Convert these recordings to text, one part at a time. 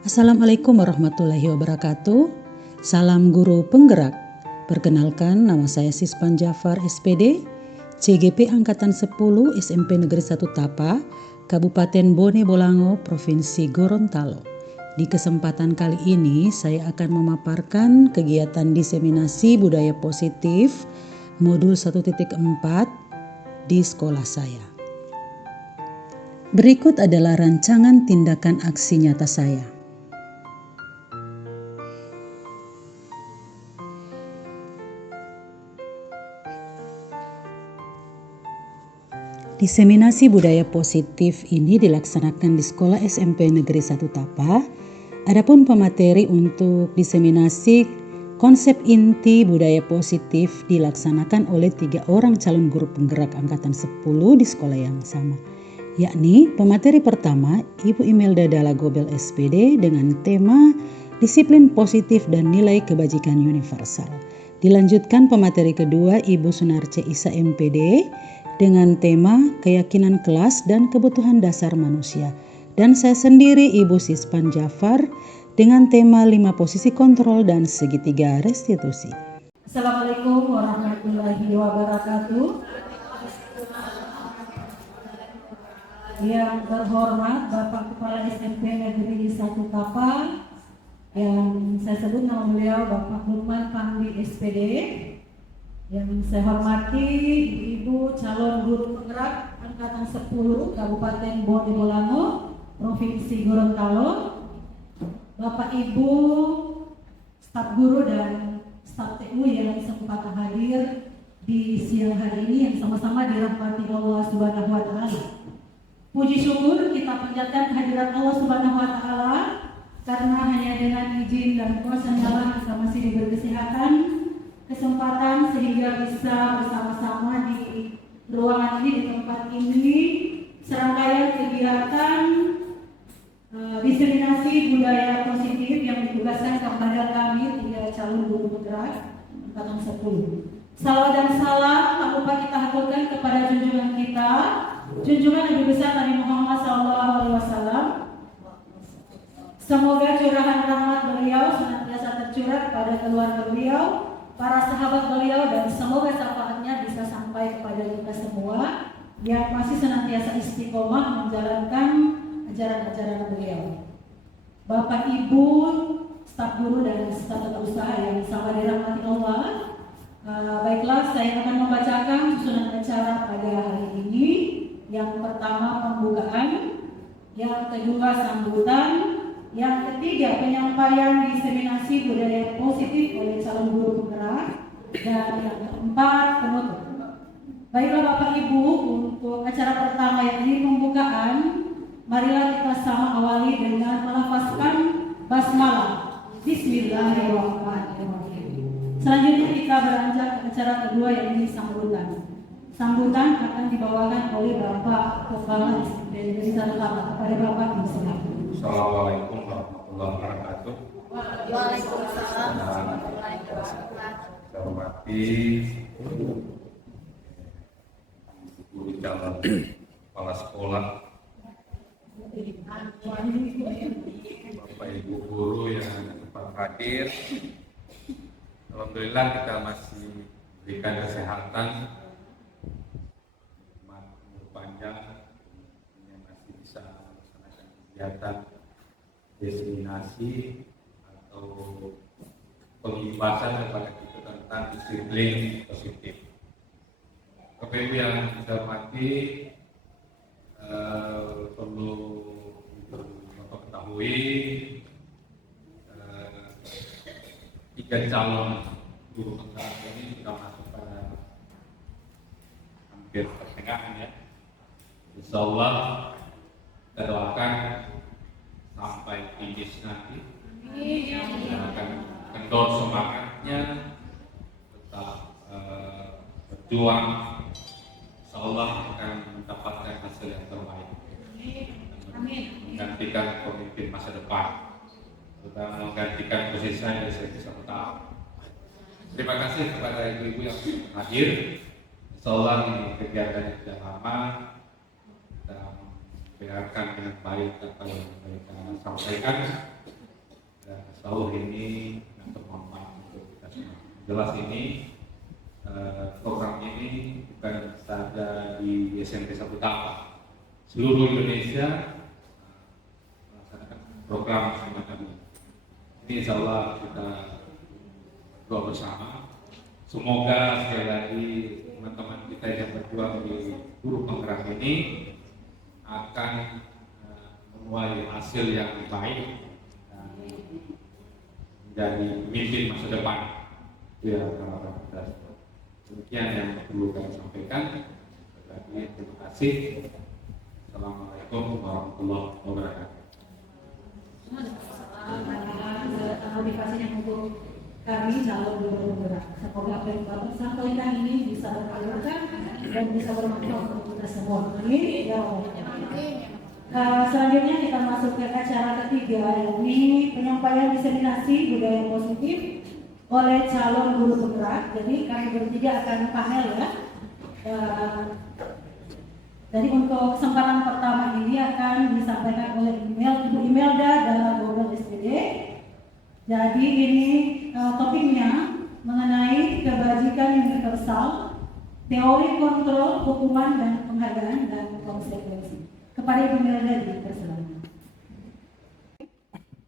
Assalamualaikum warahmatullahi wabarakatuh. Salam guru penggerak. Perkenalkan, nama saya Sispan Jafar SPD, CGP Angkatan 10 SMP Negeri 1 Tapa, Kabupaten Bone Bolango, Provinsi Gorontalo. Di kesempatan kali ini saya akan memaparkan kegiatan diseminasi budaya positif modul 1.4 di sekolah saya. Berikut adalah rancangan tindakan aksi nyata saya. Diseminasi budaya positif ini dilaksanakan di Sekolah SMP Negeri 1 Tapa. Adapun pemateri untuk diseminasi konsep inti budaya positif dilaksanakan oleh 3 orang calon guru penggerak angkatan 10 di sekolah yang sama. Yakni pemateri pertama Ibu Imelda Dalla Gobel SPD dengan tema disiplin positif dan nilai kebajikan universal. Dilanjutkan pemateri kedua Ibu Sunarce Isa MPD dengan tema keyakinan kelas dan kebutuhan dasar manusia. Dan saya sendiri Ibu Sispan Jafar dengan tema 5 posisi kontrol dan segitiga restitusi. Assalamualaikum warahmatullahi wabarakatuh. Yang terhormat Bapak Kepala SMP Negeri 1 Tapa, yang saya sebut nama beliau Bapak Lukman Pandi SPD. Yang saya hormati Ibu calon guru penggerak angkatan 10 Kabupaten Bone Bolango, Provinsi Gorontalo, Bapak Ibu staf guru dan staf TU yang kesempatan hadir di siang hari ini yang sama-sama dirahmati Allah Subhanahu wa taala. Puji syukur kita panjatkan kehadirat Allah Subhanahu wa taala karena hanya dengan izin dan kuasa Allah kita masih diberi kesempatan sehingga bisa bersama-sama di ruangan ini, di tempat ini, serangkaian kegiatan diseminasi budaya positif yang ditugaskan kepada kami 3 calon guru penggerak angkatan 10. Salawat dan salam tak lupa kita haturkan kepada junjungan kita, junjungan Nabi besar Nabi Muhammad SAW. Semoga curahan rahmat beliau senantiasa tercurah kepada keluarga beliau, para sahabat beliau, dan semoga syafaatnya bisa sampai kepada kita semua yang masih senantiasa istiqomah menjalankan ajaran-ajaran beliau. Bapak Ibu, staf guru dan staf tata usaha yang sama dirahmati Allah, baiklah saya akan membacakan susunan acara pada hari ini. Yang pertama pembukaan, yang kedua sambutan, yang ketiga penyampaian diseminasi budaya positif oleh calon guru penggerak, dan yang keempat penutup. Baiklah Bapak Ibu, untuk acara pertama yang ini pembukaan, marilah kita sama awali dengan melafazkan basmalah. Bismillahirrahmanirrahim. Selanjutnya kita beranjak ke acara kedua yang ini sambutan. Sambutan akan dibawakan oleh Bapak Kepala dari Satu Tapa. Kepada Bapak Bismillah. Assalamualaikum warahmatullahi wabarakatuh. Waalaikumsalam warahmatullahi wabarakatuh. Saya hormati guru calon kepala sekolah, Bapak Ibu guru yang sempat hadir. Alhamdulillah kita masih diberikan kesehatan, umur panjang, yang masih bisa melaksanakan kegiatan diseminasi atau pengibasan kepada kita tentang disiplin positif. Bapak Ibu yang saya hormati, perlu Bapak ketahui 3 calon guru penggerak ini sudah masuk pada hampir pertengahan ya. Insya Allah kita doakan sampai finish nanti. Kita akan kendor semangatnya, tetap berjuang. Insya Allah akan mendapatkan hasil yang terbaik. Menggantikan pemimpin masa depan. Kita menggantikan posisi saya dari segi satu tahun. Terima kasih kepada ibu-ibu yang hadir. Insya Allah ini kegiatan yang sudah lama kita biarkan dengan baik apa yang mereka sampaikan. dan sahur ini bermanfaat untuk kita semua. Jelas ini program ini bukan saja di SMP 1 Tapa, seluruh Indonesia melaksanakan program semacam ini. Ini insya Allah kita doa bersama. Semoga sekali lagi teman-teman kita yang berjuang di guru penggerak ini akan menuai hasil yang baik dan menjadi pemimpin masa depan. Itu yang harapan kita. Demikian yang perlu kami sampaikan. Terima kasih. Assalamualaikum warahmatullahi wabarakatuh. Motivasinya untuk kami calon guru penggerak. Semoga apa yang Bapak sampaikan ini bisa tersalurkan dan bisa bermanfaat untuk kita semua. Amin. Ya Allah. Selanjutnya kita masuk ke acara ketiga, yakni penyampaian diseminasi budaya positif oleh calon guru penggerak. Jadi kami bertiga akan panel ya. Jadi untuk kesempatan pertama ini akan disampaikan oleh Ibu Imelda dalam Gubernur SPD. Jadi ini topiknya mengenai kebajikan universal, teori kontrol, hukuman dan penghargaan dan konsekuensi. Kepada Ibu Imelda dipersilakan.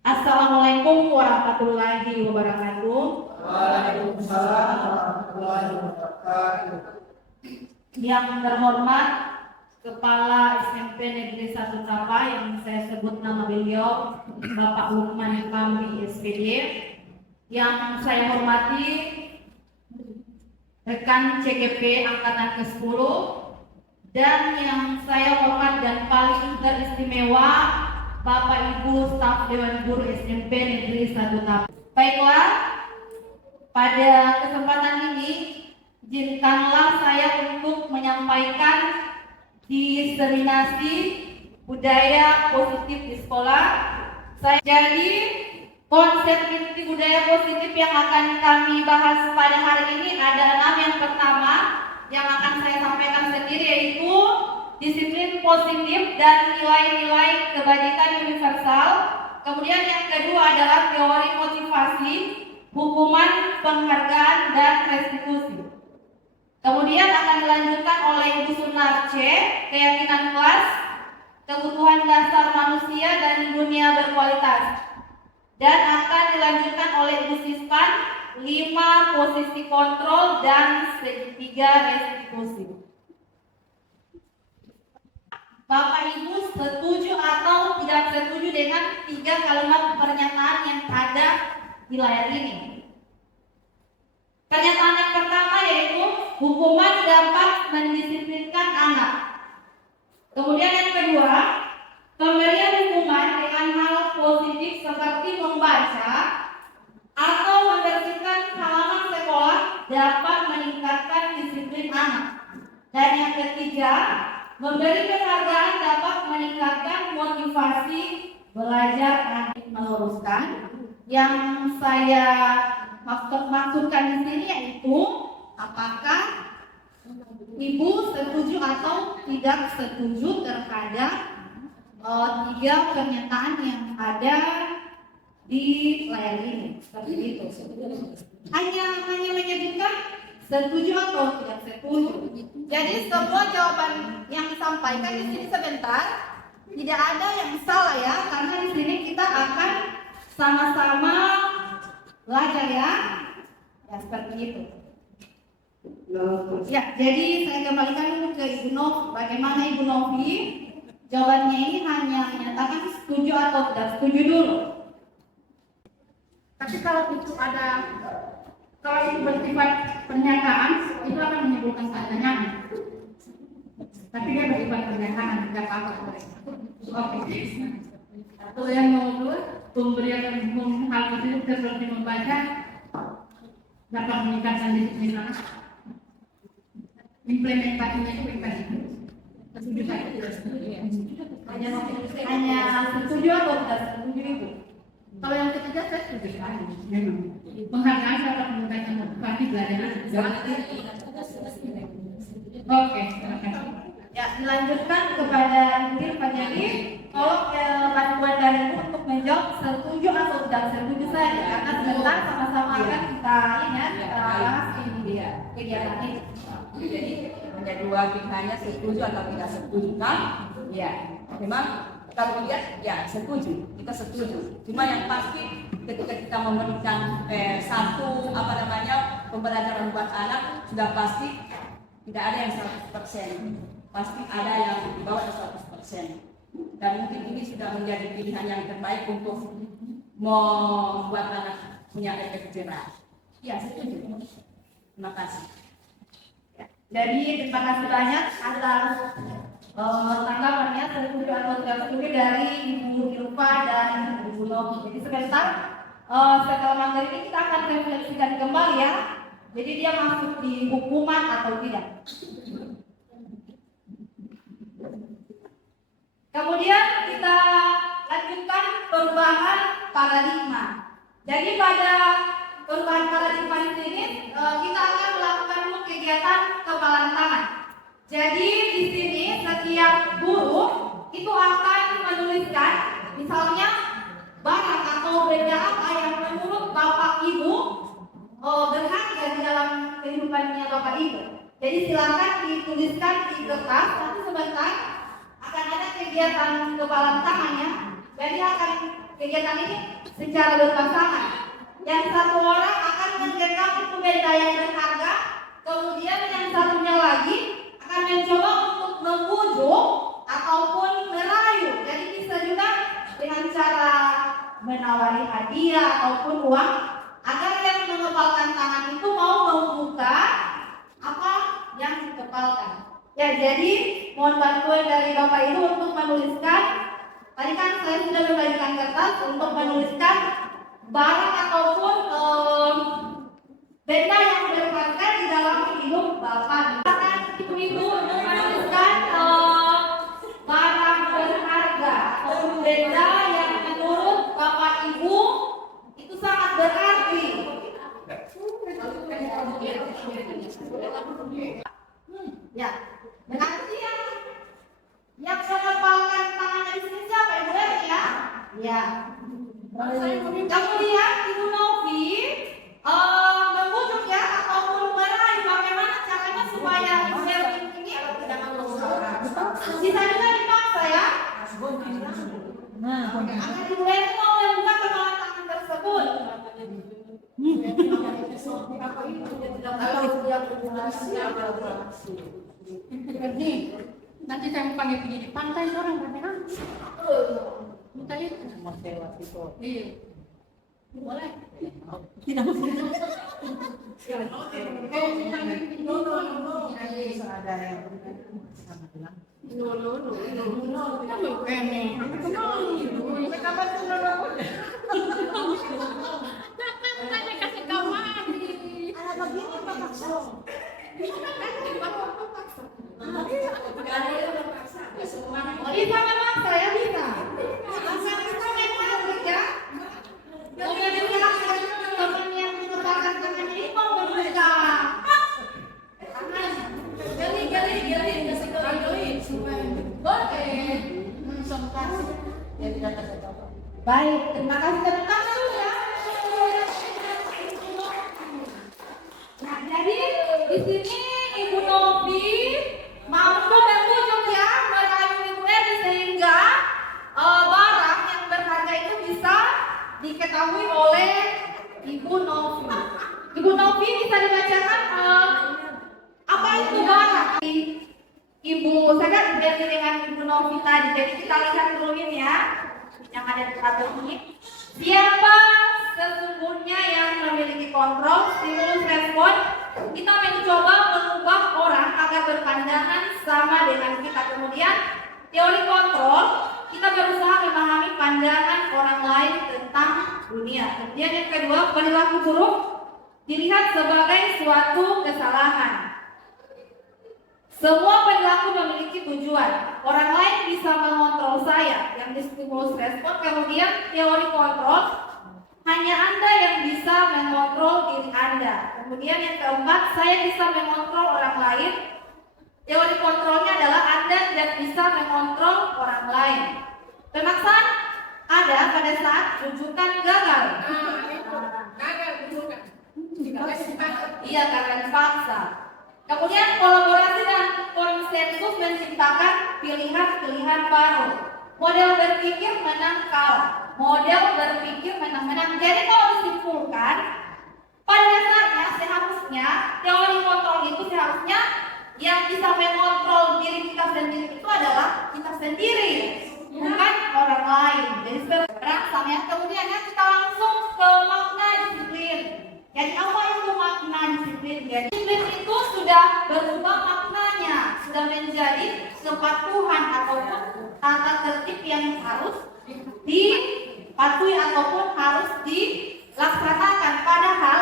Assalamualaikum warahmatullahi wabarakatuh. Waalaikumsalam warahmatullahi wabarakatuh. Yang terhormat Kepala SMP Negeri 1 Tapa, yang saya sebut nama beliau Bapak Lukman Pambi SPD. Yang saya hormati rekan CGP Angkatan ke-10, dan yang saya hormat dan paling teristimewa Bapak Ibu staf Dewan Guru SMP Negeri 1 Tapa. Baiklah, pada kesempatan ini izinkanlah saya untuk menyampaikan diseminasi budaya positif di sekolah. Jadi konsep inti budaya positif yang akan kami bahas pada hari ini ada 6. Yang pertama yang akan saya sampaikan sendiri yaitu disiplin positif dan nilai-nilai kebajikan universal. Kemudian yang kedua adalah teori motivasi, hukuman, penghargaan, dan restitusi. Kemudian akan dilanjutkan oleh Ibu Sunarce, keyakinan kelas, kebutuhan dasar manusia dan dunia berkualitas. Dan akan dilanjutkan oleh Ibu Sispan, 5 posisi kontrol dan 3 restitusi. Bapak Ibu setuju atau tidak setuju dengan 3 kalimat pernyataan yang ada di layar ini? Pernyataan yang pertama yaitu hukuman dapat mendisiplinkan anak. Kemudian yang kedua, pemberian hukuman dengan hal positif seperti membaca atau membersihkan halaman sekolah dapat meningkatkan disiplin anak. Dan yang ketiga, memberi penghargaan dapat meningkatkan motivasi belajar anak. Meluruskan yang saya maksudkan di sini yaitu apakah Ibu setuju atau tidak setuju terhadap 3 pernyataan yang ada di layar ini. Seperti itu. Hanya menyebutkan setuju atau tidak setuju. Jadi semua jawaban yang disampaikan di sini sebentar tidak ada yang salah ya, karena di sini kita akan sama-sama belajar ya, seperti itu. Ya, jadi saya kembalikan dulu ke Ibu Novi. Bagaimana Ibu Novi? Jawabannya ini hanya menyatakan setuju atau tidak setuju dulu. Tapi kalau itu bersifat pernyataan, itu akan menimbulkan pertanyaan. Tapi dia bersifat pernyataan, tidak apa-apa. Oke. Atau yang kedua, pemberian hal positif seperti membaca dapat meningkatkan disiplin anak. Implementasinya itu bagaimana? Setuju saja tidak setuju? Hanya setuju atau tidak setuju Ibu? Kalau yang ketiga saya setuju saja. Penghargaan dapat meningkatkan motivasi belajar. Oke. Ya, dilanjutkan kepada Ibu Irfan. Jadi, kalau bantuan dari Ibu untuk menjawab setuju atau tidak setuju saja, karena sebentar sama-sama akan kita ini ya, kita bahas ini dia kegiatan ini. Jadi hanya dua pihaknya setuju atau tidak setuju kan? Ya, memang kalau lihat ya setuju, kita setuju. Cuma yang pasti ketika kita memberikan satu pembelajaran buat anak sudah pasti tidak ada yang 100%, pasti ada yang di bawah 100%. Dan mungkin ini sudah menjadi pilihan yang terbaik untuk membuat anak punya efek jerah. Ya, setuju. Terima kasih. Ya, jadi terima kasih banyak atas tanggapannya setuju atau tidak setuju dari Ibu Ilva dan Ibu Novi. Jadi sebentar setelah materi ini kita akan refleksikan kembali ya. Jadi dia masuk di hukuman atau tidak. Kemudian kita lanjutkan perubahan paradigma. Jadi pada perubahan paradigma ini kita akan melakukan dulu kegiatan kepalan tangan. Jadi di sini setiap guru itu akan menuliskan misalnya barang atau benda apa yang menurut Bapak Ibu berharga di dalam kehidupannya Bapak Ibu. Jadi silakan dituliskan di kertas. Nanti sebentar akan ada kegiatan kepalan tangannya. Jadi kegiatan ini secara berpasangan. Yang satu orang akan mengerekam itu benda yang berharga, kemudian yang satunya lagi akan mencoba untuk membujuk ataupun merayu. Jadi bisa juga dengan cara menawari hadiah ataupun uang agar yang mengepalkan tangan itu mau membuka apa yang dikepalkan. Ya, jadi mohon bantuan dari Bapak Ibu untuk menuliskan. Tadi kan saya sudah membagikan kertas untuk menuliskan barang ataupun benda yang berharga di dalam hidup Bapak. Silakan Ibu-ibu untuk menuliskan barang berharga ataupun benda yang menurut Bapak Ibu itu sangat berarti. Ya, berarti yang mengepalkan tangannya di sini siapa, Ibu Eri ya? Ya. Kemudian Ibu Novi membujuk ya ataupun meraih, bagaimana caranya supaya Ibu Eri ini bisa juga dipaksa ya. Agar Ibu Eri mau membuka kepalan tangan tersebut. Nanti saya mau panggil pergi di pantai orang beneran. Minta itu. Iya. Boleh. Tidak boleh. Ada yang Bisa memang saya bisa. Asal kita memang bekerja. Kemudian teman yang mengepalkan tangan ini mau bekerja. Gali. Boleh. Baik, terima kasih tepuk tangan dulu ya. Nah, jadi di sini Ibu Novi mampu membujuk ya merayu Ibu Eri sehingga barang yang berharga itu bisa diketahui oleh Ibu Novi. Ibu Novi bisa dibacakan apa itu barang? Ibu saya berarti dengan Ibu Novi tadi. Jadi kita lihat dulu ini ya yang ada di tabel ini. Siapa sesungguhnya yang memiliki kontrol, stimulus, respon? Kita mencoba mengubah orang agar berpandangan sama dengan kita. Kemudian teori kontrol, kita berusaha memahami pandangan orang lain tentang dunia. Kemudian yang kedua, perilaku buruk dilihat sebagai suatu kesalahan. Semua perilaku memiliki tujuan. Orang lain bisa mengontrol saya, yang distimulus respon. Kemudian teori kontrol, hanya Anda yang bisa mengontrol diri Anda. Kemudian yang keempat, saya bisa mengontrol orang lain. Teori kontrolnya adalah Anda tidak bisa mengontrol orang lain. Pemaksaan ada pada saat rujukan gagal. Iya, karena dipaksa. Kemudian kolaborasi dan konsensus menciptakan pilihan-pilihan baru. Model berpikir menangkal. Model berpikir menang-menang. Jadi kalau disimpulkan, pada dasarnya seharusnya teori kontrol itu seharusnya yang bisa mengontrol diri kita sendiri itu adalah kita sendiri, bukan orang lain. Jadi berangsang ya. Kemudian ya, kita langsung ke makna disiplin. Jadi apa itu makna disiplin? Jadi disiplin itu sudah berubah maknanya, sudah menjadi kepatuhan ataupun tata tertib yang harus dipatuhi ataupun harus dilaksanakan. Padahal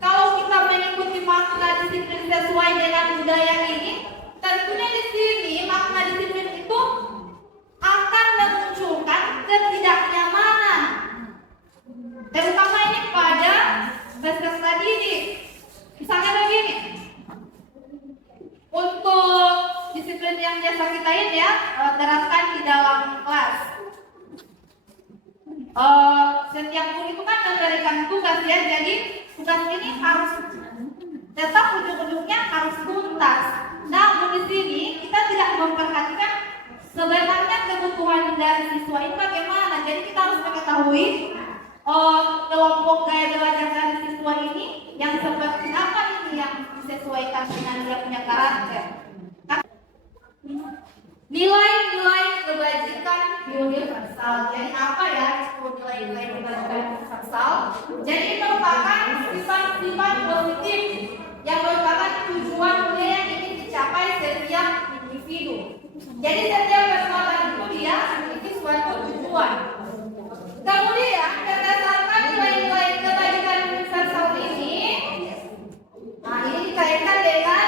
kalau kita mengikuti makna disiplin sesuai dengan budaya ini, tentunya di sini makna disiplin itu akan memunculkan ketidaknyamanan, terutama ini pada peserta didik. Misalnya begini, untuk disiplin yang biasa kita ini ya terapkan di dalam kelas. Setiap guru itu kan memberikan tugas ya, jadi tugas ini harus tetap ujung-ujungnya harus tuntas. Namun di sini kita tidak memperhatikan sebenarnya kebutuhan dari siswa ini bagaimana. Jadi kita harus mengetahui kelompok gaya belajar dari siswa ini yang seperti apa ini yang disesuaikan dengan dia punya karakter. Nilai-nilai kebajikan universal. Jadi apa ya nilai-nilai kebajikan universal? Jadi merupakan sifat-sifat positif yang merupakan tujuan mulia yang ingin dicapai setiap individu. Jadi setiap perbuatan itu dia memiliki suatu tujuan. Kemudian berdasarkan nilai-nilai kebajikan universal ini, nah ini dikaitkan dengan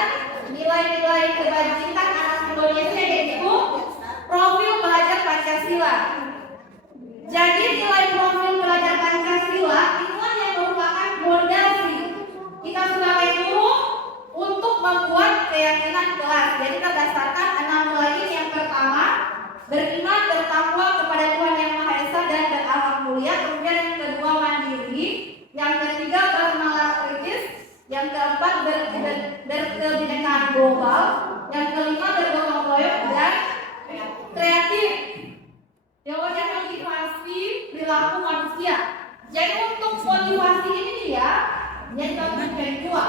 nilai-nilai kebajikan anak Indonesia, yaitu profil belajar Pancasila. Jadi nilai profil belajar Pancasila itulah yang merupakan fondasi kita sebagai guru untuk membuat keyakinan kelas. Jadi berdasarkan 6 nilai ini, yang pertama beriman bertakwa kepada Tuhan Yang Maha Esa dan berakhlak mulia. Kemudian yang kedua mandiri, yang ketiga bernalar kritis, yang keempat berkebinekaan global, yang kelima bergotong royong dan kreatif. Teori motivasi perilaku manusia. Jadi untuk motivasi ini dia dibagi dua.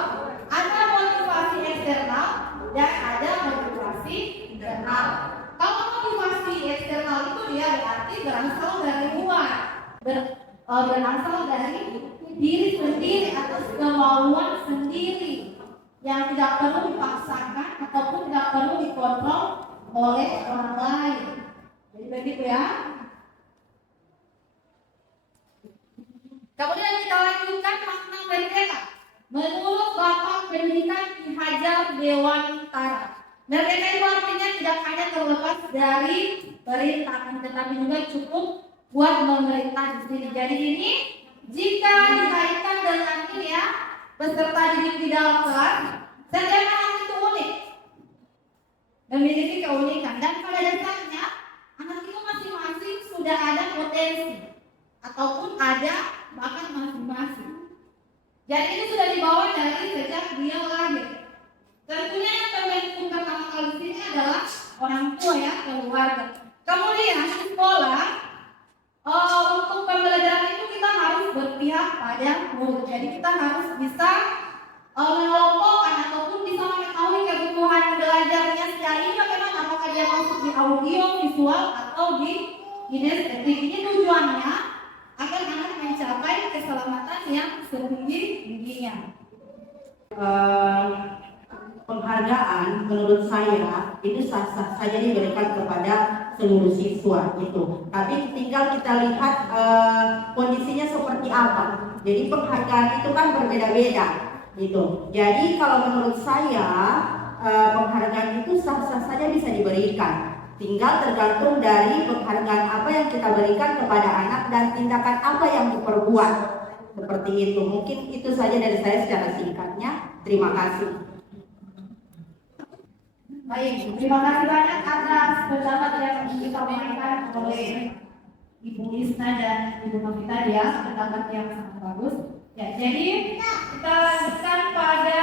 Ada motivasi eksternal dan ada motivasi internal. Kalau motivasi eksternal itu dia berarti berasal dari luar, berasal dari diri sendiri atas kemauan sendiri yang tidak perlu dipaksakan ataupun tidak perlu dikontrol oleh orang lain. Jadi begitu ya. Kemudian kita lanjutkan makna merdeka. Menurut Bapak Pendidikan Ki Hajar Dewantara, merdeka itu artinya tidak hanya terlepas dari perintahan, tetapi juga cukup buat memerintah di sini. Jadi ini jika dikaitkan dengan ini ya, peserta didik di dalam kelas, setiap anak itu unik, memiliki keunikan, dan pada dasarnya anak itu masing-masing sudah ada potensi ataupun ada bakat masing-masing. Jadi ini sudah dibawa dari sejak dia lahir. Tentunya yang terbentuk pertama kali sini adalah orang tua ya, keluarga. Kemudian di sekolah, untuk pembelajaran itu kita harus berpihak pada murid. Jadi kita harus bisa mengelompokkan ataupun bisa mengetahui kebutuhan belajarnya secara ini bagaimana, apakah dia masuk di audio, visual atau di kinestetik. Ini tujuannya agar anak mencapai keselamatan yang setinggi-tingginya. Penghargaan menurut saya itu sah-sah saja diberikan kepada seluruh siswa gitu. Tapi tinggal kita lihat kondisinya seperti apa. Jadi penghargaan itu kan berbeda-beda gitu. Jadi kalau menurut saya penghargaan itu sah-sah saja bisa diberikan. Tinggal tergantung dari penghargaan apa yang kita berikan kepada anak dan tindakan apa yang diperbuat. Seperti itu. Mungkin itu saja dari saya secara singkatnya. Terima kasih. Baik, terima kasih banyak atas pendapat yang disampaikan oleh Ibu Isna dan Ibu Novita ya, pendapat yang sangat bagus. Ya, jadi kita lanjutkan pada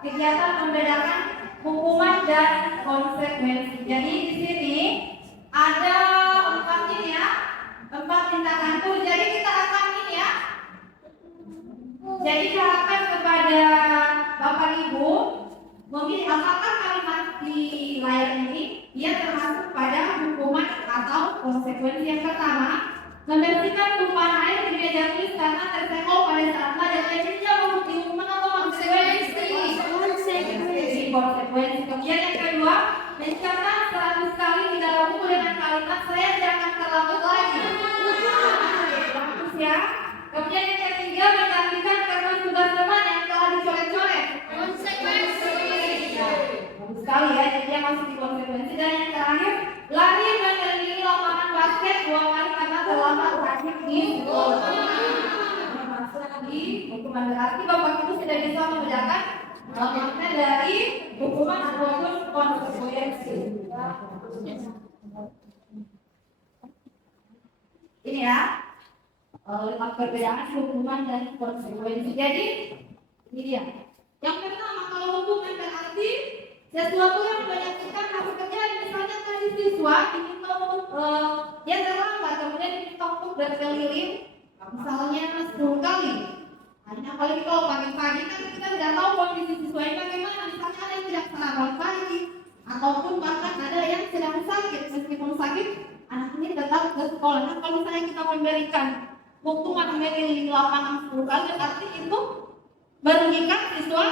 kegiatan membedakan hukuman dan konsekuensi. Jadi di sini ada 4 ini ya, 4 tindakan tuh. Jadi kita akan ini ya. Jadi diharapkan kepada Bapak Ibu memilih apakah kalimat di layar ini dia termasuk pada hukuman atau konsekuensi. Yang pertama, membersihkan tumpahan air di meja tulis karena tersenggol pada saat belajar. Jadi dia membukti hukuman atau konsekuensi? Konsekuensi. Kemudian yang kedua, mencatat 100 kali di dalam buku dengan kalimat saya jangan terlambat lagi. Bagus ya. Kemudian yang ketiga, menggantikan kertas tugas teman yang telah dicoret-coret. Konsekuensi. Bagus sekali ya, jadi dia masuk di konsekuensi. Dan yang terakhir, lari mengelilingi lapangan basket 2 kali karena terlambat terakhir di hukuman. Berarti Bapak Ibu sudah bisa membedakan makna dari hukuman ataupun konsekuensi. Ini ya, 5 perbedaan hukuman dan konsekuensi. Jadi ini dia. Yang pertama, kalau hukuman berarti sesuatu yang menyakitkan harus terjadi. Misalnya tadi siswa diminta untuk dia terlambat, kemudian diminta untuk berkeliling, misalnya 10 kali. Hanya apalagi kalau pagi-pagi kan kita tidak tahu kondisi siswa ini bagaimana. Misalnya ada yang tidak sarapan pagi, ataupun bahkan ada yang sedang sakit. Meskipun sakit, anak ini tetap ke sekolah. Nah, kalau misalnya kita memberikan hukuman mengelilingi lapangan 10 kali, berarti itu merugikan siswa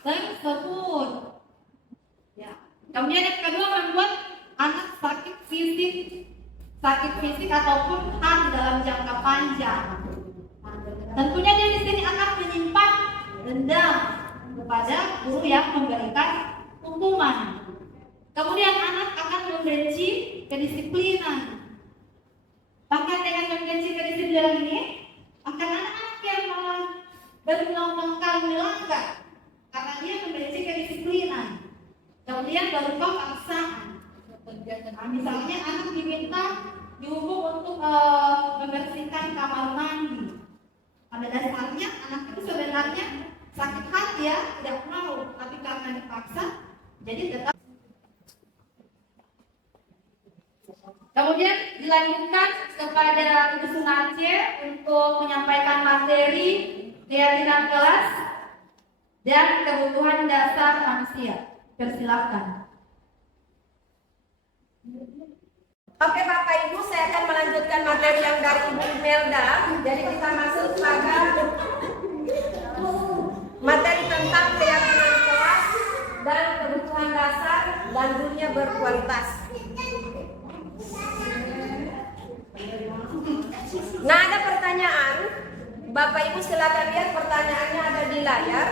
tersebut. Ya. Kemudian yang kedua, membuat anak sakit fisik ataupun hati dalam jangka panjang. Tentunya dia di sini akan menyimpan dendam kepada guru yang memberikan hukuman. Kemudian anak akan membenci kedisiplinan. Bahkan dengan membenci kedisiplinan ini, akan anak-anak yang malah berulang-ulang kali melanggar karena dia membenci kedisiplinan. Kemudian berupa paksaan. Nah, misalnya anak diminta dihukum untuk membersihkan kamar mandi. Pada dasarnya anak itu sebenarnya sakit hati ya, tidak mau, tapi karena dipaksa, jadi tetap. Kemudian dilanjutkan kepada Ibu Sunarce untuk menyampaikan materi keyakinan kelas dan kebutuhan dasar manusia. Persilakan. Oke Bapak Ibu, saya akan melanjutkan materi yang dari Ibu Imelda. Jadi kita masuk pada materi tentang keyakinan kelas dan kebutuhan dasar dan dunia berkualitas. Nah, ada pertanyaan. Bapak Ibu silakan lihat pertanyaannya ada di layar.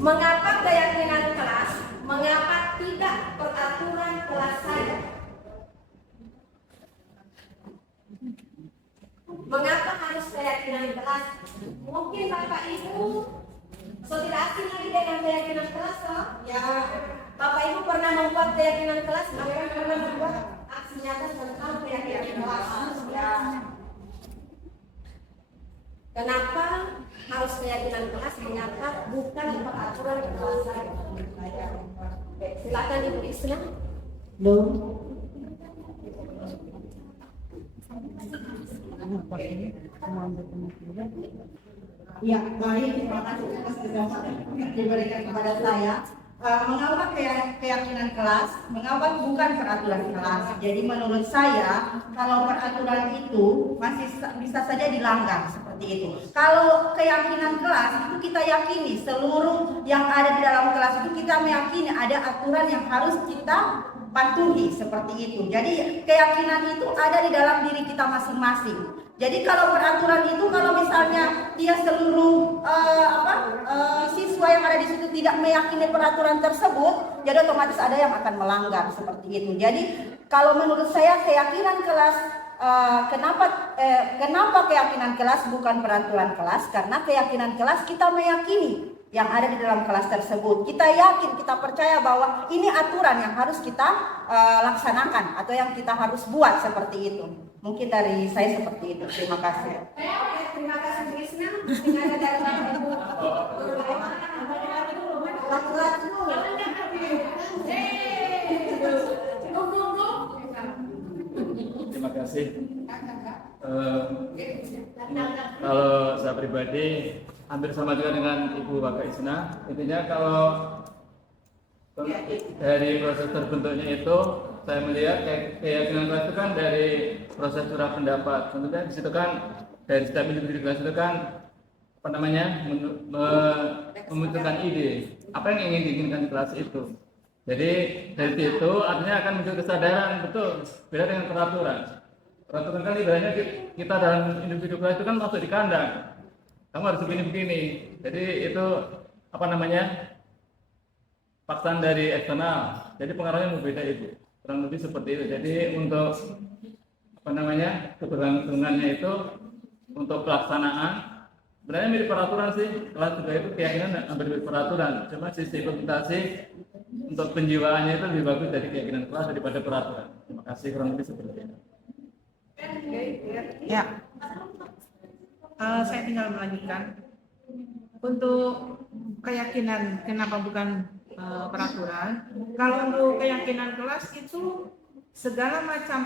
Mengapa keyakinan kelas? Mengapa tidak peraturan kelas saya? Mengapa harus keyakinan kelas? Mungkin Bapak Ibu tidak asing lagi dengan keyakinan kelas, toh? Ya, Bapak Ibu pernah membuat keyakinan kelas, bahkan pernah membuat aksi nyata tentang keyakinan kelas. Ya. Kenapa harus keyakinan kelas? Mengapa bukan peraturan kelas saya? Silakan Ibu Isna. Ya, baik, terima kasih atas kesempatan yang diberikan kepada saya. Mengapa keyakinan kelas? Mengapa bukan peraturan kelas? Jadi menurut saya, kalau peraturan itu masih bisa saja dilanggar seperti itu. Kalau keyakinan kelas itu kita yakini seluruh yang ada di dalam kelas itu kita meyakini ada aturan yang harus kita patuhi seperti itu. Jadi keyakinan itu ada di dalam diri kita masing-masing. Jadi kalau peraturan itu kalau misalnya dia seluruh siswa yang ada di situ tidak meyakini peraturan tersebut, jadi otomatis ada yang akan melanggar seperti itu. Jadi kalau menurut saya keyakinan kelas kenapa keyakinan kelas bukan peraturan kelas? Karena keyakinan kelas kita meyakini yang ada di dalam kelas tersebut. Kita yakin, kita percaya bahwa ini aturan yang harus kita laksanakan atau yang kita harus buat seperti itu. Mungkin dari saya seperti itu. Terima kasih. Terima kasih Krisna. Tinggal ada dari Bapak Ibu. Laki-laki dulu. Terima kasih. Kalau saya pribadi hampir sama juga dengan Ibu Bapak Isna. Intinya kalau dari proses terbentuknya itu saya melihat keyakinan kelas itu kan dari proses curah pendapat. Tentunya di situ kan dari setiap individu kelas itu kan apa namanya memunculkan ide apa yang ingin diinginkan di kelas itu. Jadi dari situ artinya akan muncul kesadaran betul beda dengan peraturan. Peraturan kan ibaratnya kita dalam individu kelas itu kan masuk di kandang. Kamu harus begini-begini. Jadi itu apa namanya paksaan dari eksternal. Jadi pengaruhnya berbeda itu. Kurang lebih seperti itu. Jadi untuk apa namanya keberlangsungannya itu untuk pelaksanaan sebenarnya mirip peraturan sih. Kelas juga itu keyakinan hampir mirip peraturan. Cuma sisi implementasi untuk penjiwaannya itu lebih bagus dari keyakinan kelas daripada peraturan. Terima kasih, kurang lebih seperti itu. Ya, saya tinggal melanjutkan. Untuk keyakinan, kenapa bukan peraturan? Kalau untuk keyakinan kelas itu segala macam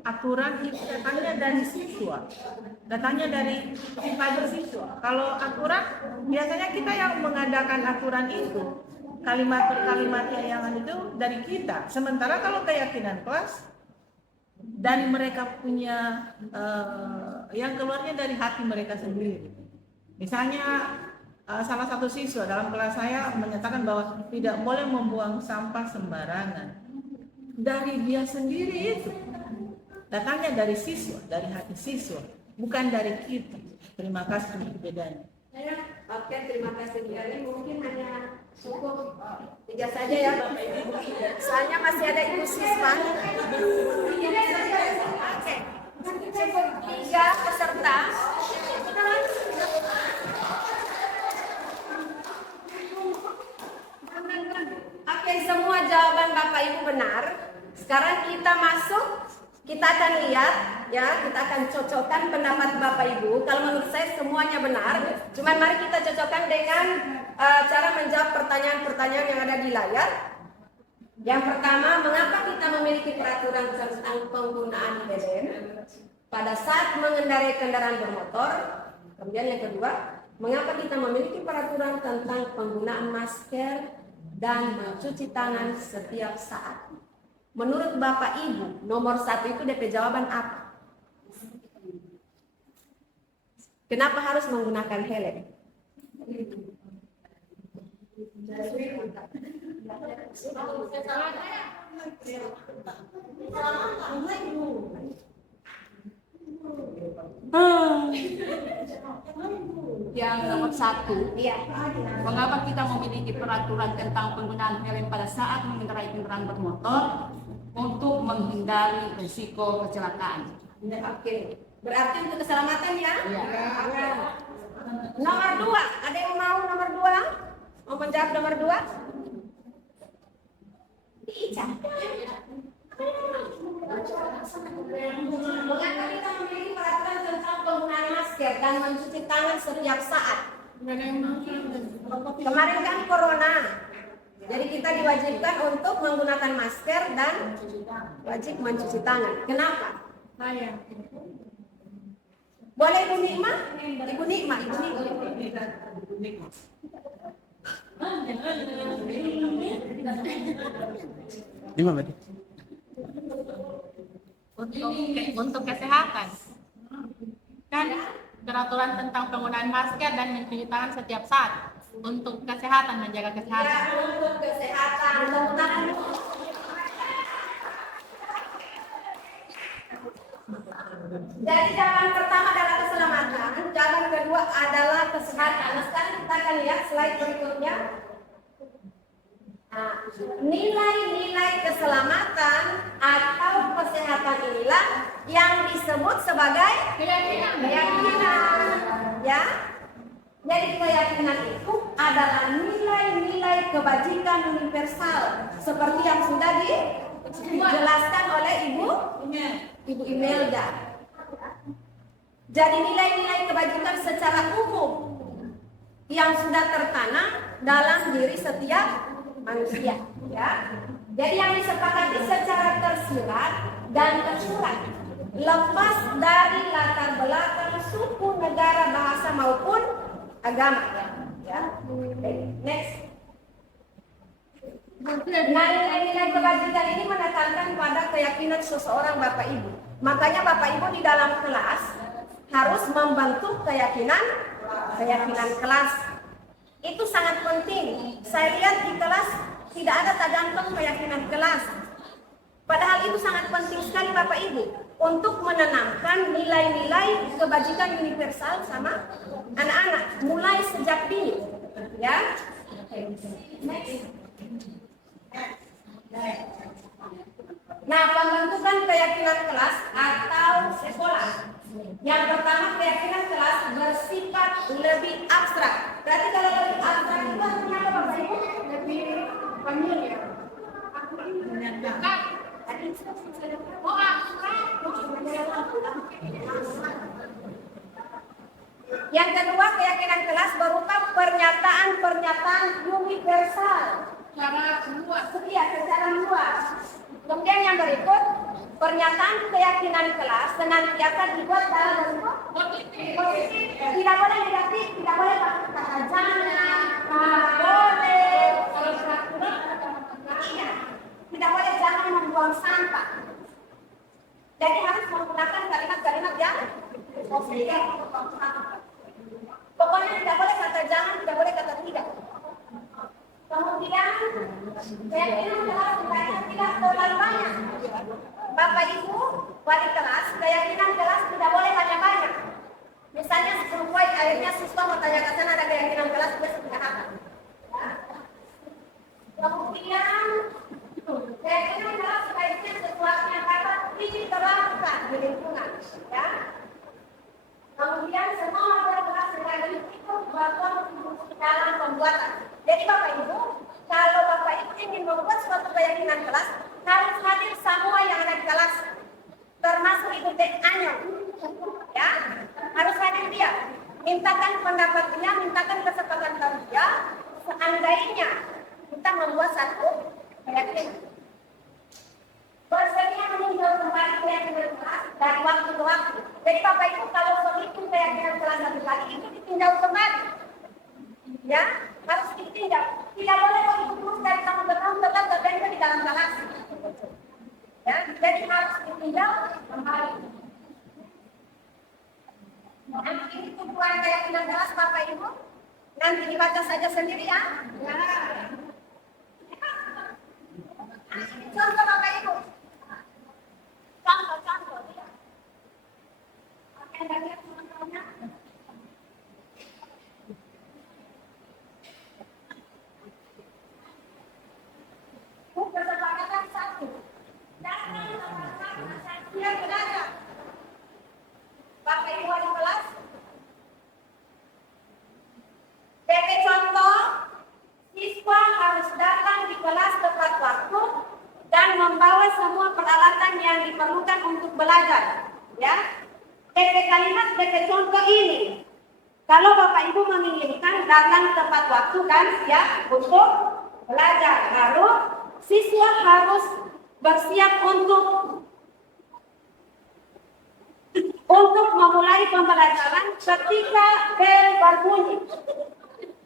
aturan itu datangnya dari siswa, datangnya dari siswa. Kalau aturan biasanya kita yang mengadakan aturan itu, kalimat per kalimatnya yang itu dari kita. Sementara kalau keyakinan kelas dan mereka punya yang keluarnya dari hati mereka sendiri. Misalnya salah satu siswa dalam kelas saya menyatakan bahwa tidak boleh membuang sampah sembarangan. Dari dia sendiri itu datangnya dari siswa, dari hati siswa, bukan dari kita. Terima kasih untuk bedanya. Oke, terima kasih Bu Eli. Mungkin hanya cukup 3 saja ya Bapak Ibu. Soalnya masih ada Ibu siswa. Oke, cukup 3 peserta. Oke, semua jawaban Bapak Ibu benar. Sekarang kita masuk, kita akan lihat ya, kita akan cocokkan pendapat Bapak Ibu. Kalau menurut saya semuanya benar, cuman mari kita cocokkan dengan cara menjawab pertanyaan-pertanyaan yang ada di layar. Yang pertama, mengapa kita memiliki peraturan tentang penggunaan BBM pada saat mengendarai kendaraan bermotor? Kemudian yang kedua, mengapa kita memiliki peraturan tentang penggunaan masker dan mencuci tangan setiap saat? Menurut Bapak Ibu, nomor 1 itu DP jawaban apa? Kenapa harus menggunakan helm? Yang nomor 1, mengapa kita memiliki peraturan tentang penggunaan helm pada saat mengendarai kendaraan bermotor untuk menghindari risiko kecelakaan. Oke, berarti untuk keselamatan ya? Iya. Nomor 2, ada yang mau nomor 2? Mau menjawab nomor 2? Ica. Mengapa kita memiliki peraturan tentang penggunaan masker dan mencuci tangan setiap saat? Kemarin kan corona, jadi kita diwajibkan untuk menggunakan masker dan wajib mencuci tangan. Kenapa? Boleh Ibu Nikma? Ibu Nikma. Untuk kesehatan kan peraturan tentang penggunaan masker dan mencuci tangan setiap saat untuk kesehatan, menjaga kesehatan. Ya, untuk kesehatan. Jadi jawaban pertama adalah keselamatan, jawaban kedua adalah kesehatan. Nah, sekarang kita akan lihat slide berikutnya. Nah, nilai-nilai keselamatan atau kesehatan inilah yang disebut sebagai keyakinan. Ya. Jadi keyakinan itu adalah nilai-nilai kebajikan universal seperti yang sudah dijelaskan oleh Ibu Imelda. Jadi nilai-nilai kebajikan secara umum yang sudah tertanam dalam diri setiap manusia, ya. Jadi yang disepakati secara tersirat dan tersurat, lepas dari latar belakang suku, negara, bahasa maupun agama, ya. Okay, next. Nah, nilai-nilai kebajikan ini menekankan pada keyakinan seseorang Bapak Ibu. Makanya Bapak Ibu di dalam kelas harus membentuk keyakinan kelas. Itu sangat penting. Saya lihat di kelas tidak ada tergantung keyakinan kelas. Padahal itu sangat penting sekali Bapak Ibu untuk menanamkan nilai-nilai kebajikan universal sama anak-anak mulai sejak dini, ya. Next. Nah, pembentukan keyakinan kelas atau sekolah. Yang pertama, keyakinan kelas bersifat lebih abstrak. Berarti kalau lebih abstrak itu artinya apa Bapak Ibu? Lebih familiar. Oh, abstrak. Yang kedua, keyakinan kelas berupa pernyataan-pernyataan universal. Secara luas. Kemudian yang berikut, pernyataan keyakinan kelas senantiasa dibuat dalam bentuk positif. Tidak boleh negatif, tidak boleh kata jangan, boleh, tidak boleh jangan membuang sampah. Jadi harus menggunakan kalimat-kalimat yang positif. Pokoknya tidak boleh kata jangan, tidak boleh kata tidak. Kemudian keyakinan kelas tidak terlalu banyak. Bapak Ibu wali kelas, keyakinan kelas tidak boleh banyak-banyak. Misalnya 10 poin, akhirnya siswa mau tanya ke sana ada keyakinan kelas, gue tidak hafal. Kemudian keyakinan kelas sebaiknya sesuatu yang dapat diterapkan di lingkungan, ya. Kemudian semua model kelas sekali itu dalam pembuatan. Jadi Bapak Ibu, kalau Bapak Ibu ingin membuat suatu keyakinan kelas, harus hadir semua yang ada di kelas, termasuk Ibu Tek Anyong, ya, harus hadir dia. Mintakan pendapat dia, mintakan kesepakatan dia, seandainya kita membuat satu keyakinan. Bersedia meninjau kembali keyakinan kelas dari waktu ke waktu. Jadi Bapak Ibu kalau menghitung keyakinan kelas satu kali itu ditinjau kembali, ya, harus ditinjau. Tidak boleh begitu terus dari tahun ke tahun tetap terjadi di dalam kelas, ya. Jadi harus ditinjau kembali. Nanti ini tumpuan keyakinan kelas Bapak Ibu, nanti dibaca saja sendiri, ya. Contoh Bapak Ibu. Contoh, ya. Oke, lihat contohnya. Kesepakatan satu. Datang sama-sama dia belajar. Bapak Ibu wali kelas. Sebagai contoh, siswa harus datang di kelas tepat waktu dan membawa semua peralatan yang diperlukan untuk belajar, ya. Kalimat sebagai contoh ini. Kalau Bapak Ibu menginginkan datang tepat waktu dan siap untuk belajar, lalu siswa harus bersiap untuk memulai pembelajaran ketika bel berbunyi,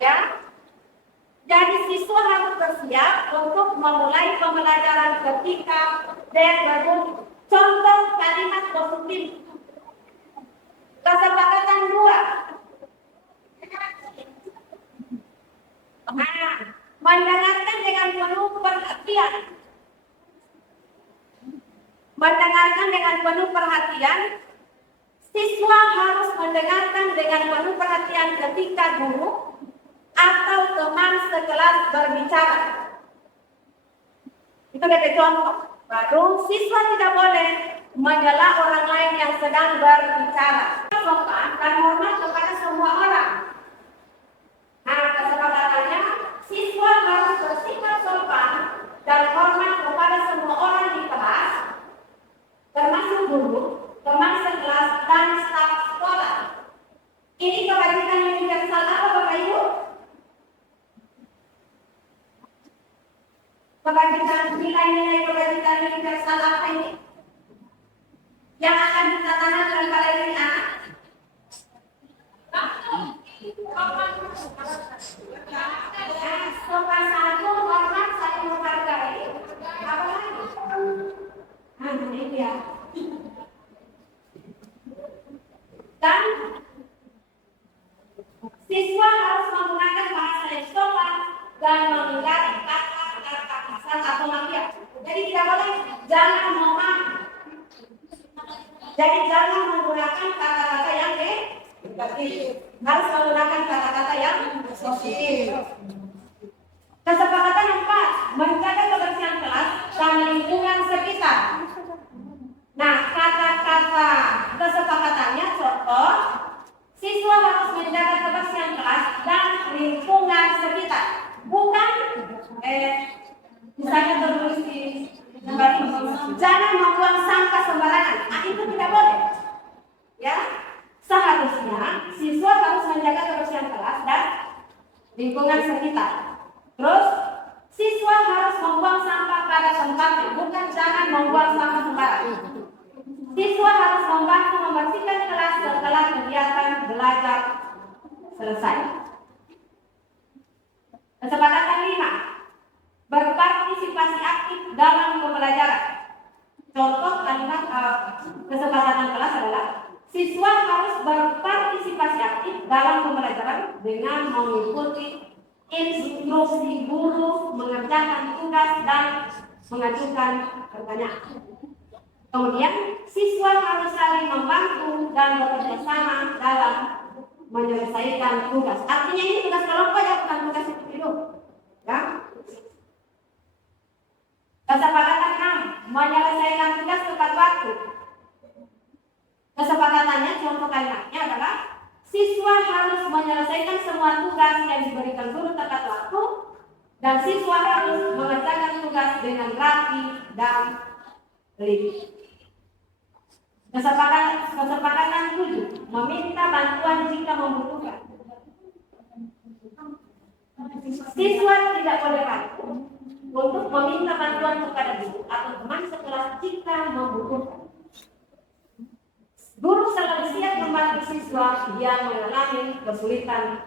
ya. Jadi siswa harus bersiap untuk memulai pembelajaran ketika bel berbunyi. Contoh kalimat positif. Kesepakatan 2. Mendengarkan dengan penuh perhatian. Mendengarkan dengan penuh perhatian. Siswa harus mendengarkan dengan penuh perhatian ketika guru atau teman sekelas berbicara. Itu ada contoh. Baru siswa tidak boleh menyela orang lain yang sedang berbicara. Sopan dan hormat kepada semua orang. Nah, kesepakatannya siswa harus bersikap sopan dan hormat kepada semua orang di termasuk guru, teman sekelas, dan staf sekolah. Ini kewajiban yang universal apa Bapak Ibu? Kewajiban nilai-nilai kewajiban universal apa ini? Yang akan ditanamkan pada diri anak? Sopan santun, hormat, saling menghargai. Apa lagi? Ini dia. Dan siswa harus menggunakan bahasa yang sopan dan menghindari kata-kata kasar atau makian. Jadi tidak boleh, jangan ngomong. Jadi jangan menggunakan kata-kata yang negatif. Harus menggunakan kata-kata yang positif. Kesepakatan yang 4, menjaga kebersihan kelas dan lingkungan sekitar. Nah, kata-kata kesepakatannya contoh, siswa harus menjaga kebersihan kelas dan lingkungan sekitar. Bukan, misalnya tertulis di jangan membuang sampah sembarangan. Nah, itu tidak boleh. Ya, seharusnya siswa harus menjaga kebersihan kelas dan lingkungan sekitar. Terus, siswa harus membuang sampah pada tempatnya, bukan jangan membuang sampah sembarangan. Siswa harus membantu membersihkan kelas setelah kegiatan belajar selesai. Kesepakatan 5, berpartisipasi aktif dalam pembelajaran. Contoh kalimat kesepakatan kelas adalah siswa harus berpartisipasi aktif dalam pembelajaran dengan mengikuti instruksi guru, mengerjakan tugas dan mengajukan pertanyaan. Kemudian siswa harus saling membantu dan bekerja sama dalam menyelesaikan tugas. Artinya ini tugas kelompok ya, bukan tugas individu. Ya. Kesepakatan 6, menyelesaikan tugas tepat waktu. Kesepakatannya, contoh kalimatnya adalah siswa harus menyelesaikan semua tugas yang diberikan guru tepat waktu dan siswa harus mengerjakan tugas dengan rapi dan teliti. Kesepakatan 7, meminta bantuan jika membutuhkan. Siswa tidak boleh ragu untuk meminta bantuan kepada guru atau teman sekelas jika membutuhkan. Guru selalu siap membantu siswa yang mengalami kesulitan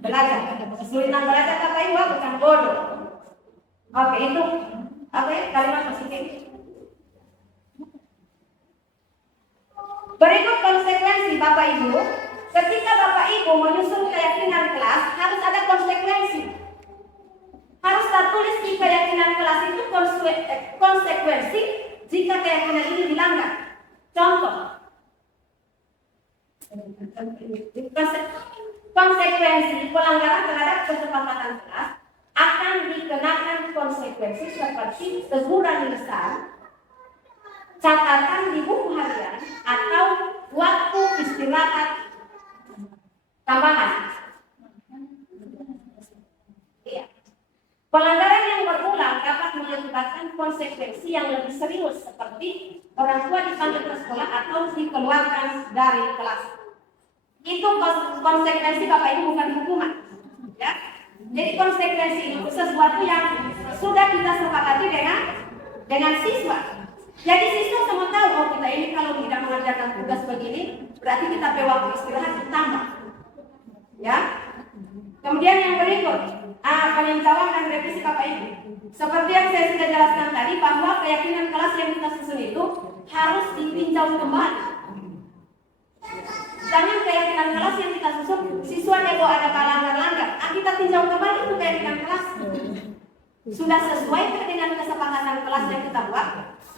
belajar. Kesulitan belajar kata Ibu bukan bodoh. Oke, itu kalimat positif. Berikut konsekuensi Bapak Ibu. Ketika Bapak Ibu menyusun keyakinan kelas, harus ada konsekuensi. Harus tertulis di keyakinan kelas itu konsekuensi jika keyakinan ini dilanggar. Contoh, konsekuensi pelanggaran terhadap kesepakatan kelas akan dikenakan konsekuensi seperti teguran lisan, catatan di buku harian, atau waktu istirahat tambahan. Iya. Pelanggaran yang berulang dapat mengakibatkan konsekuensi yang lebih serius seperti orang tua dipanggil ke sekolah atau dikeluarkan dari kelas. Itu konsekuensi Bapak Ibu, bukan hukuman. Ya. Jadi konsekuensi itu sesuatu yang sudah kita sepakati dengan siswa. Jadi siswa semua tahu, oh kita ini kalau tidak mengerjakan tugas begini, berarti kita perlu waktu istirahat ditambah. Ya. Kemudian yang berikut, peninjauan dan revisi Bapak Ibu. Seperti yang saya sudah jelaskan tadi, bahwa keyakinan kelas yang kita susun itu harus ditinjau kembali. Misalnya keyakinan kelas yang kita susun, siswa nego ada pelanggar-langgar, kita tinjau kembali itu keyakinan kelas. Sudah sesuai dengan kesepakatan kelas yang kita buat?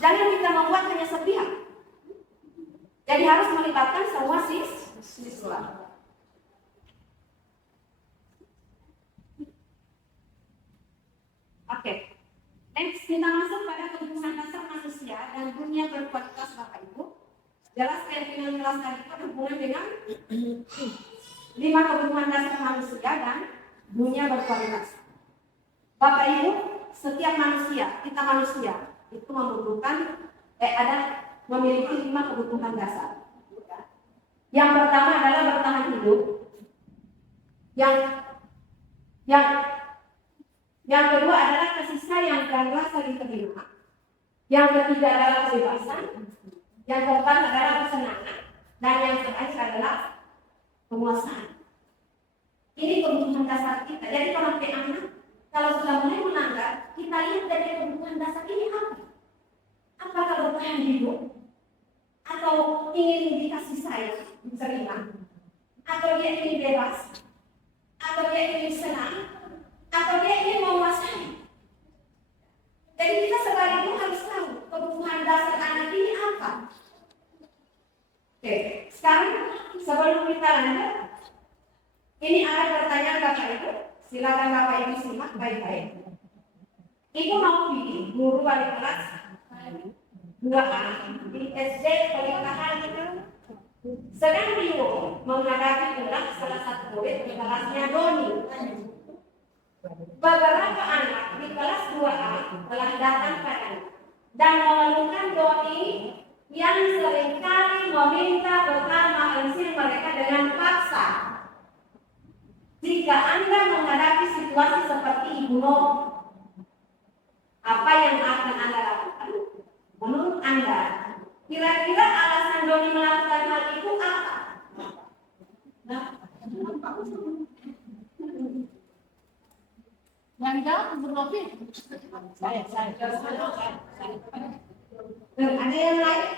Jangan kita membuat hanya sepihak. Jadi harus melibatkan semua siswa. Oke. Next, kita masuk pada kebutuhan dasar manusia dan dunia berkualitas Bapak Ibu. Jelas keyakinan kelas tadi berhubungan dengan 5 kebutuhan dasar manusia dan dunia berkualitas. Bapak Ibu, setiap manusia, kita manusia itu membutuhkan ada memiliki 5 kebutuhan dasar. Yang pertama adalah bertahan hidup. Yang kedua adalah kasih sayang dan rasa diterima. Yang ketiga adalah kebebasan. Yang keempat adalah kesenangan. Dan yang terakhir adalah penguasaan. Ini kebutuhan dasar kita. Jadi kalau anak, kalau sudah mulai melanggar, kita lihat dari kebutuhan dasar ini apa? Apakah bertahan hidup? Atau ingin dikasih sayang, diterima? Atau dia ingin bebas? Atau dia ingin senang? Atau dia ingin menguasai? Jadi kita sebagai ibu harus tahu kebutuhan dasar anak ini apa. Oke, sekarang sebelum kita lanjut, ini ada pertanyaan Bapak Ibu. Silakan Bapak Ibu simak baik-baik. Ibu mau pilih guru wali kelas 2A di SD Pernikahan itu. Sedang bingung menghadapi ulang salah satu murid di kelasnya Doni. Beberapa anak di kelas 2A telah datang padanya dan mengeluhkan Doni yang seringkali meminta bekal makan mereka dengan paksa. Jika Anda menghadapi situasi seperti Ibu Novi, apa yang akan Anda lakukan? Menurut Anda, kira-kira alasan Doni melakukan hal itu apa? Yang jawab Bu Novi. Saya. Ada yang lain?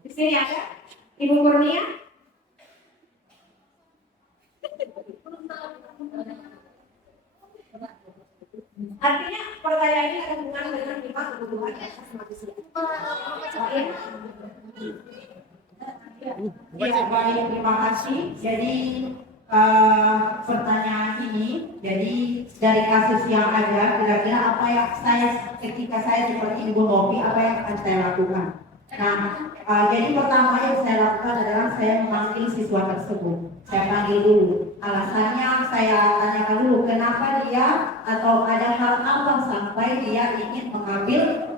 Di sini ada Ibu Kurnia. Artinya pertanyaan ini ada hubungan dengan 5 kebutuhan dasar manusia. Ya, baik, terima kasih. Jadi pertanyaan ini, jadi dari kasus yang ada, kira-kira apa yang ketika saya seperti Ibu Novi, apa yang akan saya lakukan? Nah, jadi pertama yang saya lakukan adalah saya memanggil siswa tersebut. Saya panggil dulu. Alasannya saya tanyakan dulu kenapa dia atau ada hal apa sampai dia ingin mengambil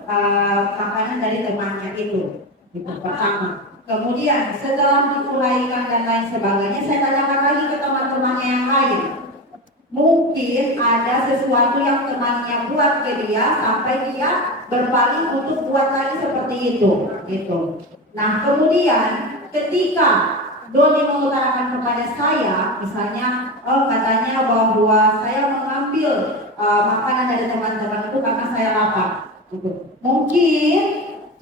makanan dari temannya itu. Itu pertama. Kemudian setelah diuraikan dan lain sebagainya, saya tanyakan lagi ke teman-temannya yang lain. Mungkin ada sesuatu yang temannya buat ke dia sampai dia berpaling untuk buat lagi seperti itu, gitu. Nah, kemudian ketika Doni mengutarakan kepada saya, misalnya, katanya bahwa saya mengambil makanan dari teman-teman itu karena saya lapar, gitu. Mungkin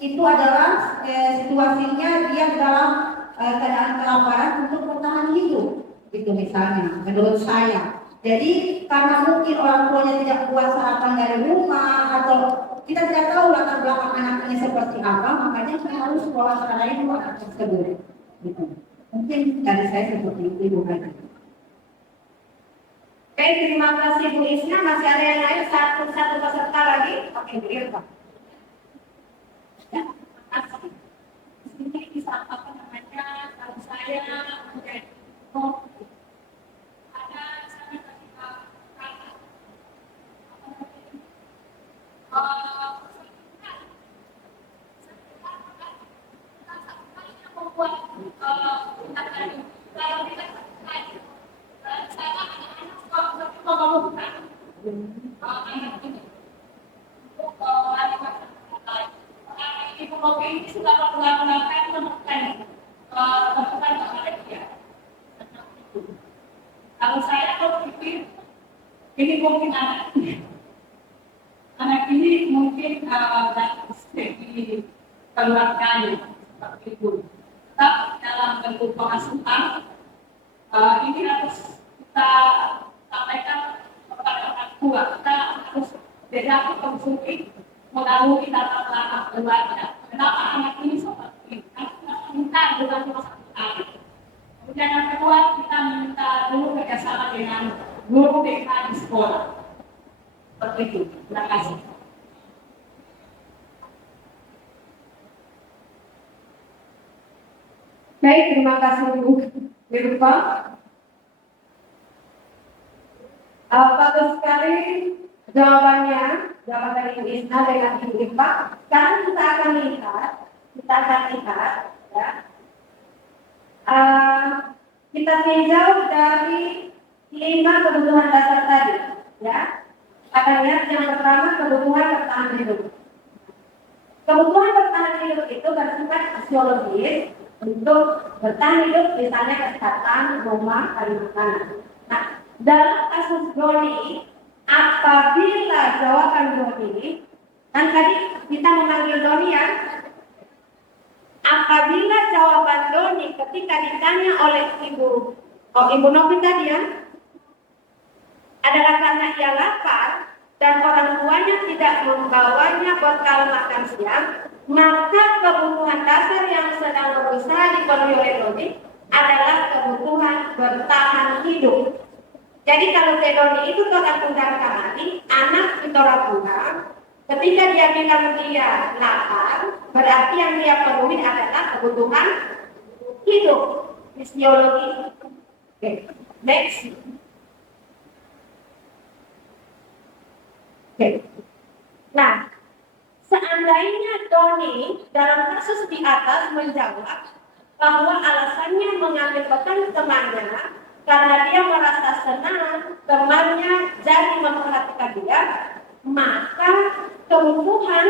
itu adalah situasinya dia dalam keadaan kelaparan untuk bertahan hidup, itu misalnya, menurut saya. Jadi karena mungkin orang tuanya tidak buat sarapan dari rumah atau kita tidak tahu latar belakang anaknya seperti apa, makanya saya harus wawancarain anak tersebut. Gitu. Mungkin dari saya seperti itu, Ibu Hana. Oke, terima kasih Bu Isna. Masih ada yang lain? Satu peserta lagi? Oke, Bu Irma. Ya, makasih. Ini bisa apa namanya? Kalau saya menjadi kalau saya berpikir ini mungkin anak ini mungkin dari segi keluarganya seperti itu. Tetap dalam bentuk pengasuhan ini harus kita sampaikan kepada orang tua. Kita harus bedakan konsumsi mengetahui tata belakang keluarga. Kenapa anak ini seperti ini? Karena kita bukan cuma satu kali. Kemudian yang kedua kita minta dulu kerjasama dengan guru BK di sekolah. Seperti itu. Terima kasih. Baik, terima kasih Bu. Lupa. Bagus sekali jawabannya, jawaban dari Ibu Isna dengan Ibu Ipa. Sekarang kita akan lihat, ya. Kita tinjau dari 5 kebutuhan dasar tadi, ya. Kita lihat yang pertama kebutuhan bertahan hidup. Kebutuhan bertahan hidup itu bersifat fisiologis. Untuk bertahan hidup misalnya kesehatan, rumah, dan makanan. Nah, dalam kasus Doni, apabila jawaban Doni, kan tadi kita memanggil Doni ya, apabila jawaban Doni ketika ditanya oleh Ibu Novi tadi ya, adalah karena ia lapar dan orang tuanya tidak membawanya bekal makan siang, maka kebutuhan dasar yang sedang berusaha dipenuhi oleh Doni adalah kebutuhan bertahan hidup. Jadi kalau Doni itu orang tunggang kamari, anak itu orang tunggang, ketika dia bilang dia lapar, berarti yang dia penuhi adalah kebutuhan hidup, fisiologi. Oke, next. Oke. Nah, seandainya Doni dalam kasus di atas menjawab bahwa alasannya mengambil bekal temannya karena dia merasa senang temannya jadi memperhatikan dia, maka kebutuhan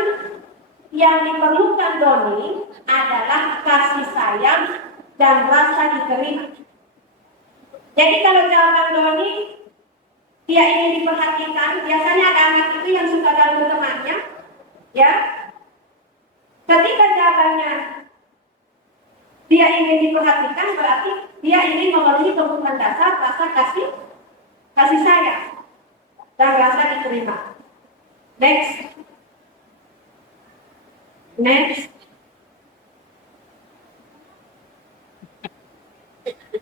yang diperlukan Doni adalah kasih sayang dan rasa diterima. Jadi kalau jawaban Doni dia ingin diperhatikan, biasanya ada anak itu yang suka ganggu temannya, ya. Ketika jawabannya dia ingin diperhatikan, berarti dia ingin memenuhi kebutuhan dasar rasa kasih sayang dan rasa diterima. Next.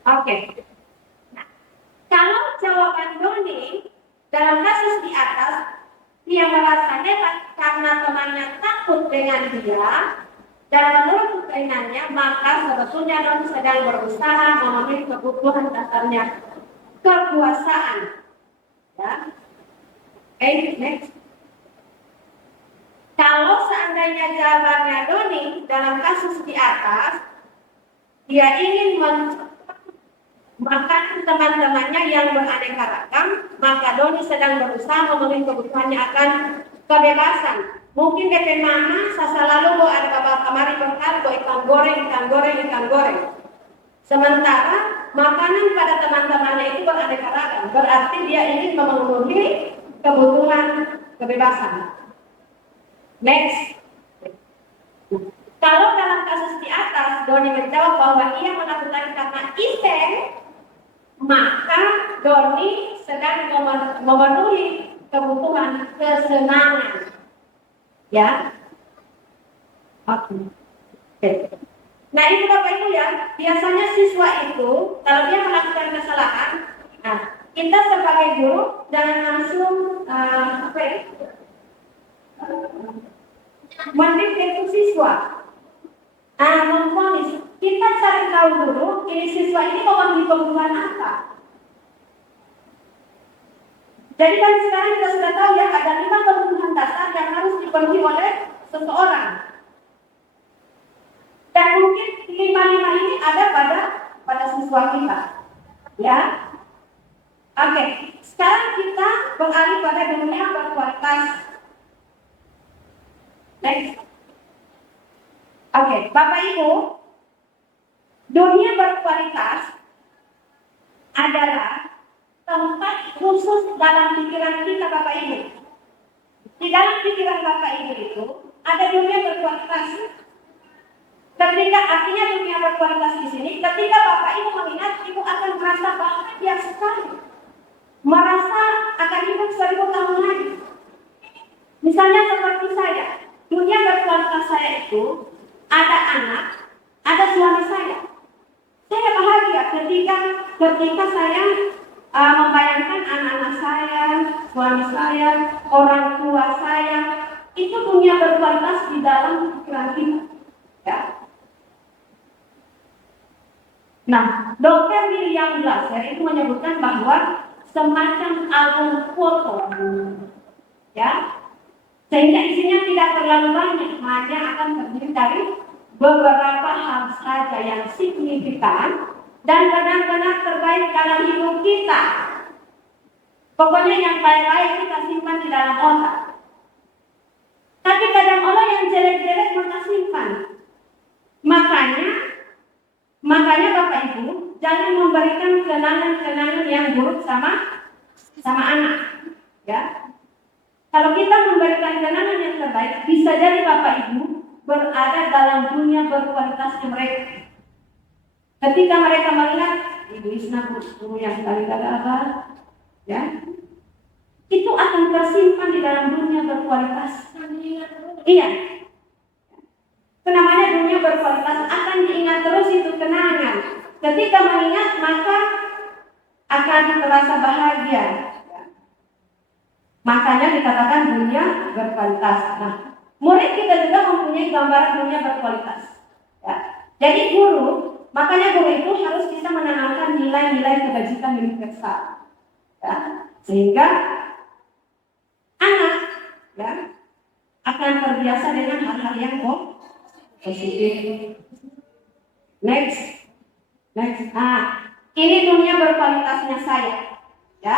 Oke. Nah, kalau jawaban Doni dalam kasus di atas, dia merasa hebat karena temannya takut dengan dia dan menurut keinginannya, maka sebetulnya Doni sedang berusaha memenuhi kebutuhan dasarnya kekuasaan. Ya. Oke, next. Kalau seandainya jawabannya Doni dalam kasus di atas, dia ingin makan teman-temannya yang beraneka ragam, maka Doni sedang berusaha memenuhi kebutuhannya akan kebebasan. Mungkin DP mama sasa lalu ada bapak kamari bekal ikan goreng. Sementara makanan pada teman-temannya itu beraneka ragam, berarti dia ingin memenuhi kebutuhan kebebasan. Next. Kalau dalam kasus di atas Doni menjawab bahwa ia menakutkan karena iseng, maka Doni sedang memenuhi kebutuhan kesenangan. Ya. Oke. Nah, itu Bapak Ibu ya, biasanya siswa itu kalau dia melakukan kesalahan, nah, kita sebagai guru jangan langsung mendikte siswa. Memponis, kita cari tahu dulu ini siswa ini memenuhi kebutuhan apa. Jadi kan sekarang kita sudah tahu ya, ada 5 kebutuhan dasar yang harus dipenuhi oleh seseorang. Dan mungkin 5 ini ada pada siswa kita. Ya. Oke, sekarang kita beralih pada dunia berkualitas. Next. Oke, Bapak Ibu, dunia berkualitas adalah tempat khusus dalam pikiran kita Bapak Ibu. Di dalam pikiran Bapak Ibu itu ada dunia berkualitas. Ketika artinya dunia berkualitas di sini, ketika Bapak Ibu mengingat, Ibu akan merasa bahagia sekali, merasa akan hidup 1000 tahun lagi. Misalnya seperti saya, dunia berkualitas saya itu ada anak, ada suami saya. Saya bahagia ketika saya membayangkan anak-anak saya, suami saya, orang tua saya, itu dunia berkualitas di dalam pikiran kita. Ya. Nah, Dr. William Glasser itu menyebutkan bahwa semacam album foto, ya, sehingga isinya tidak terlalu banyak, hanya akan terdiri dari beberapa hal saja yang signifikan dan benar-benar terbaik dalam hidup kita. Pokoknya yang baik-baik kita simpan di dalam otak. Tapi kadang orang yang jelek-jelek mereka simpan. Makanya Bapak Ibu jangan memberikan kenangan-kenangan yang buruk sama anak, ya. Kalau kita memberikan kenangan yang terbaik, bisa jadi Bapak Ibu berada dalam dunia berkualitasnya mereka. Ketika mereka melihat Ibu Isna guru yang paling gagah, ya, itu akan tersimpan di dalam dunia berkualitas. Iya. Itu namanya dunia berkualitas, akan diingat terus itu kenangan. Ketika mengingat maka akan terasa bahagia. Makanya dikatakan dunia berkualitas. Nah, murid kita juga mempunyai gambaran dunia berkualitas. Ya. Jadi makanya guru itu harus bisa menanamkan nilai-nilai kebajikan universal. Ya. Sehingga anak, ya, akan terbiasa dengan hal-hal yang positif. Next. Ini dunia berkualitasnya saya, ya.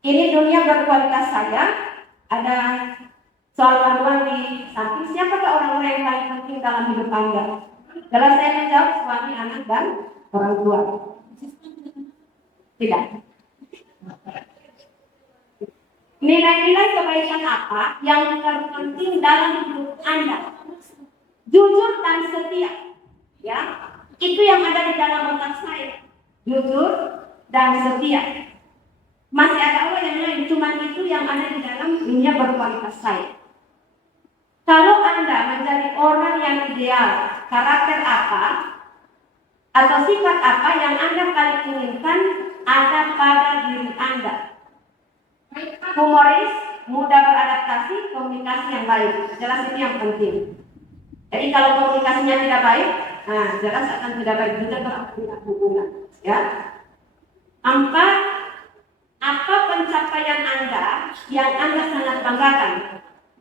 Ini dunia berkualitas saya. Ada soal panduan di samping. Siapakah orang-orang yang paling penting dalam hidup Anda? Jelas saya menjawab suami, anak, dan orang tua. Tidak. Nilai-nilai kebaikan apa yang terpenting dalam hidup Anda? Jujur dan setia, ya. Itu yang ada di dalam otak saya. Jujur dan setia. Masih ada Allah yang lain, cuma itu yang ada di dalam dunia berkualitas saya. Kalau Anda menjadi orang yang ideal, karakter apa atau sifat apa yang Anda paling inginkan ada pada diri Anda? Humoris, mudah beradaptasi, komunikasi yang baik. Jelas ini yang penting. Jadi kalau komunikasinya tidak baik, nah jelas akan tidak baik juga dalam hubungan. Ya. 4. Apa pencapaian Anda yang Anda sangat banggakan?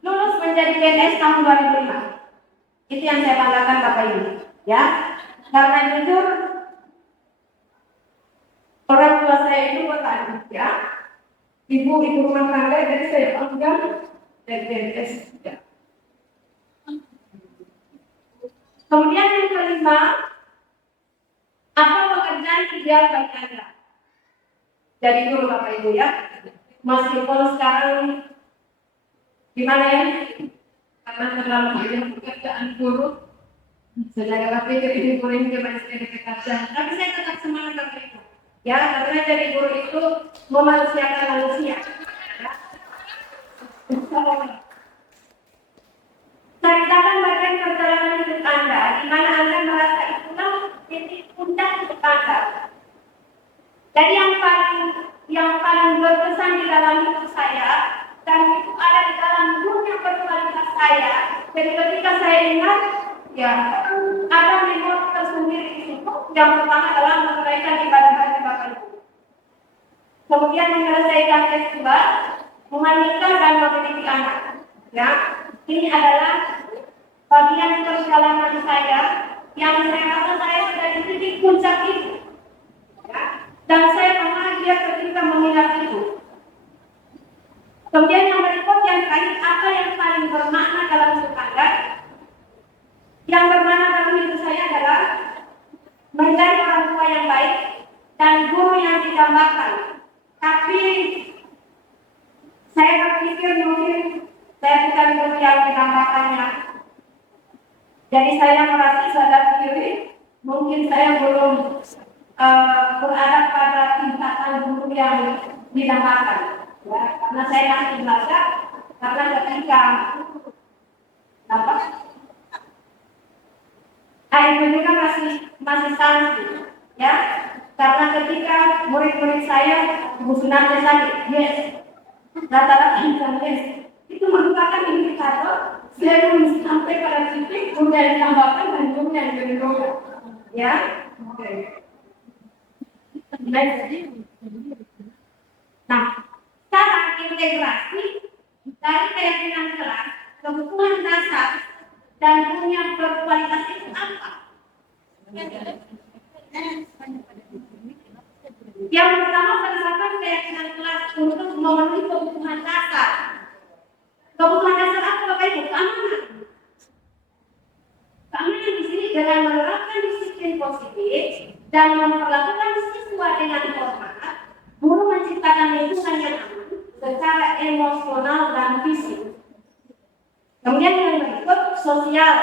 Lulus menjadi PNS tahun 2005. Itu yang saya banggakan Bapak Ibu. Ya. Karena jujur, orang tua saya itu petani, ya. Ibu rumah tangga, jadi saya bangga dari PNS. Ya. Kemudian yang kelima, apa pekerjaan ideal bagi Anda? Jadi guru Bapak Ibu, ya. Meskipun sekarang gimana ya? Karena terlalu banyak pekerjaan guru, saya nggak pikir ini guru ini masih ada pekerjaan. Tapi saya tetap semangat Bapak Ibu. Ya, karena jadi guru itu memanusiakan manusia. Ya. Ceritakan bagian perjalanan hidup Anda, di mana Anda merasa itulah titik puncak hidup Anda. Jadi yang paling berkesan di dalam hidup saya, dan itu ada di dalam dunia berkualitas saya. Jadi ketika saya ingat, ya ada memori tersendiri di situ. Yang pertama adalah menunaikan ibadah haji Bapak Ibu. Kemudian menyelesaikan S2, menikah dan memiliki anak. Ya, ini adalah bagian perjalanan saya yang saya rasa saya sudah di titik puncak itu. Ya, dan saya bahagia ketika mengingat itu. Kemudian yang berikut yang terakhir, apa yang paling bermakna dalam hidup Anda? Yang bermakna dalam hidup saya adalah menjadi orang tua yang baik dan guru yang didambakan. Tapi saya berpikir mungkin saya bukan guru yang didambakannya. Jadi saya merasa sadar diri, mungkin saya belum berada pada tingkatan guru yang didambakan. Ya, karena saya masih belajar, karena ketika itu juga masih sanksi, ya. Karena ketika murid-murid saya sebenarnya sakit, yes, rata-rata yes, itu merupakan indikator saya belum sampai pada titik guru yang ditambahkan dan guru yang diroga, ya. Okay. Nah, cara integrasi dari keyakinan kelas, kebutuhan dasar, dan dunia berkualitas itu apa? Yang pertama berdasarkan keyakinan kelas untuk memenuhi kebutuhan dasar. Kebutuhan dasar apa Bapak Ibu? Keamanan. Keamanan di sini dengan menerapkan disiplin positif dan memperlakukan siswa dengan hormat, guru menciptakan lingkungan yang aman secara emosional dan fisik. Kemudian yang berikut sosial,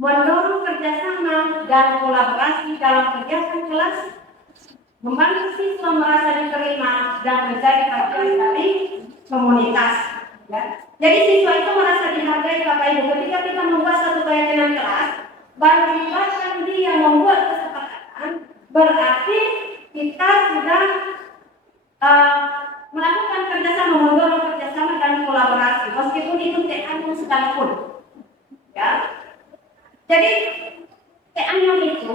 mendorong kerjasama dan kolaborasi dalam kegiatan kelas, membantu siswa merasa diterima dan menjadi bagian dari komunitas. Ya. Jadi siswa itu merasa dihargai Bapak Ibu. Ketika kita membuat satu keyakinan kelas, baru dilibatkan dia membuat kesepakatan, berarti kita sudah melakukan kerjasama, mendorong kerjasama dan kolaborasi, meskipun itu TANYO sekalipun. Ya. Jadi TANYO itu,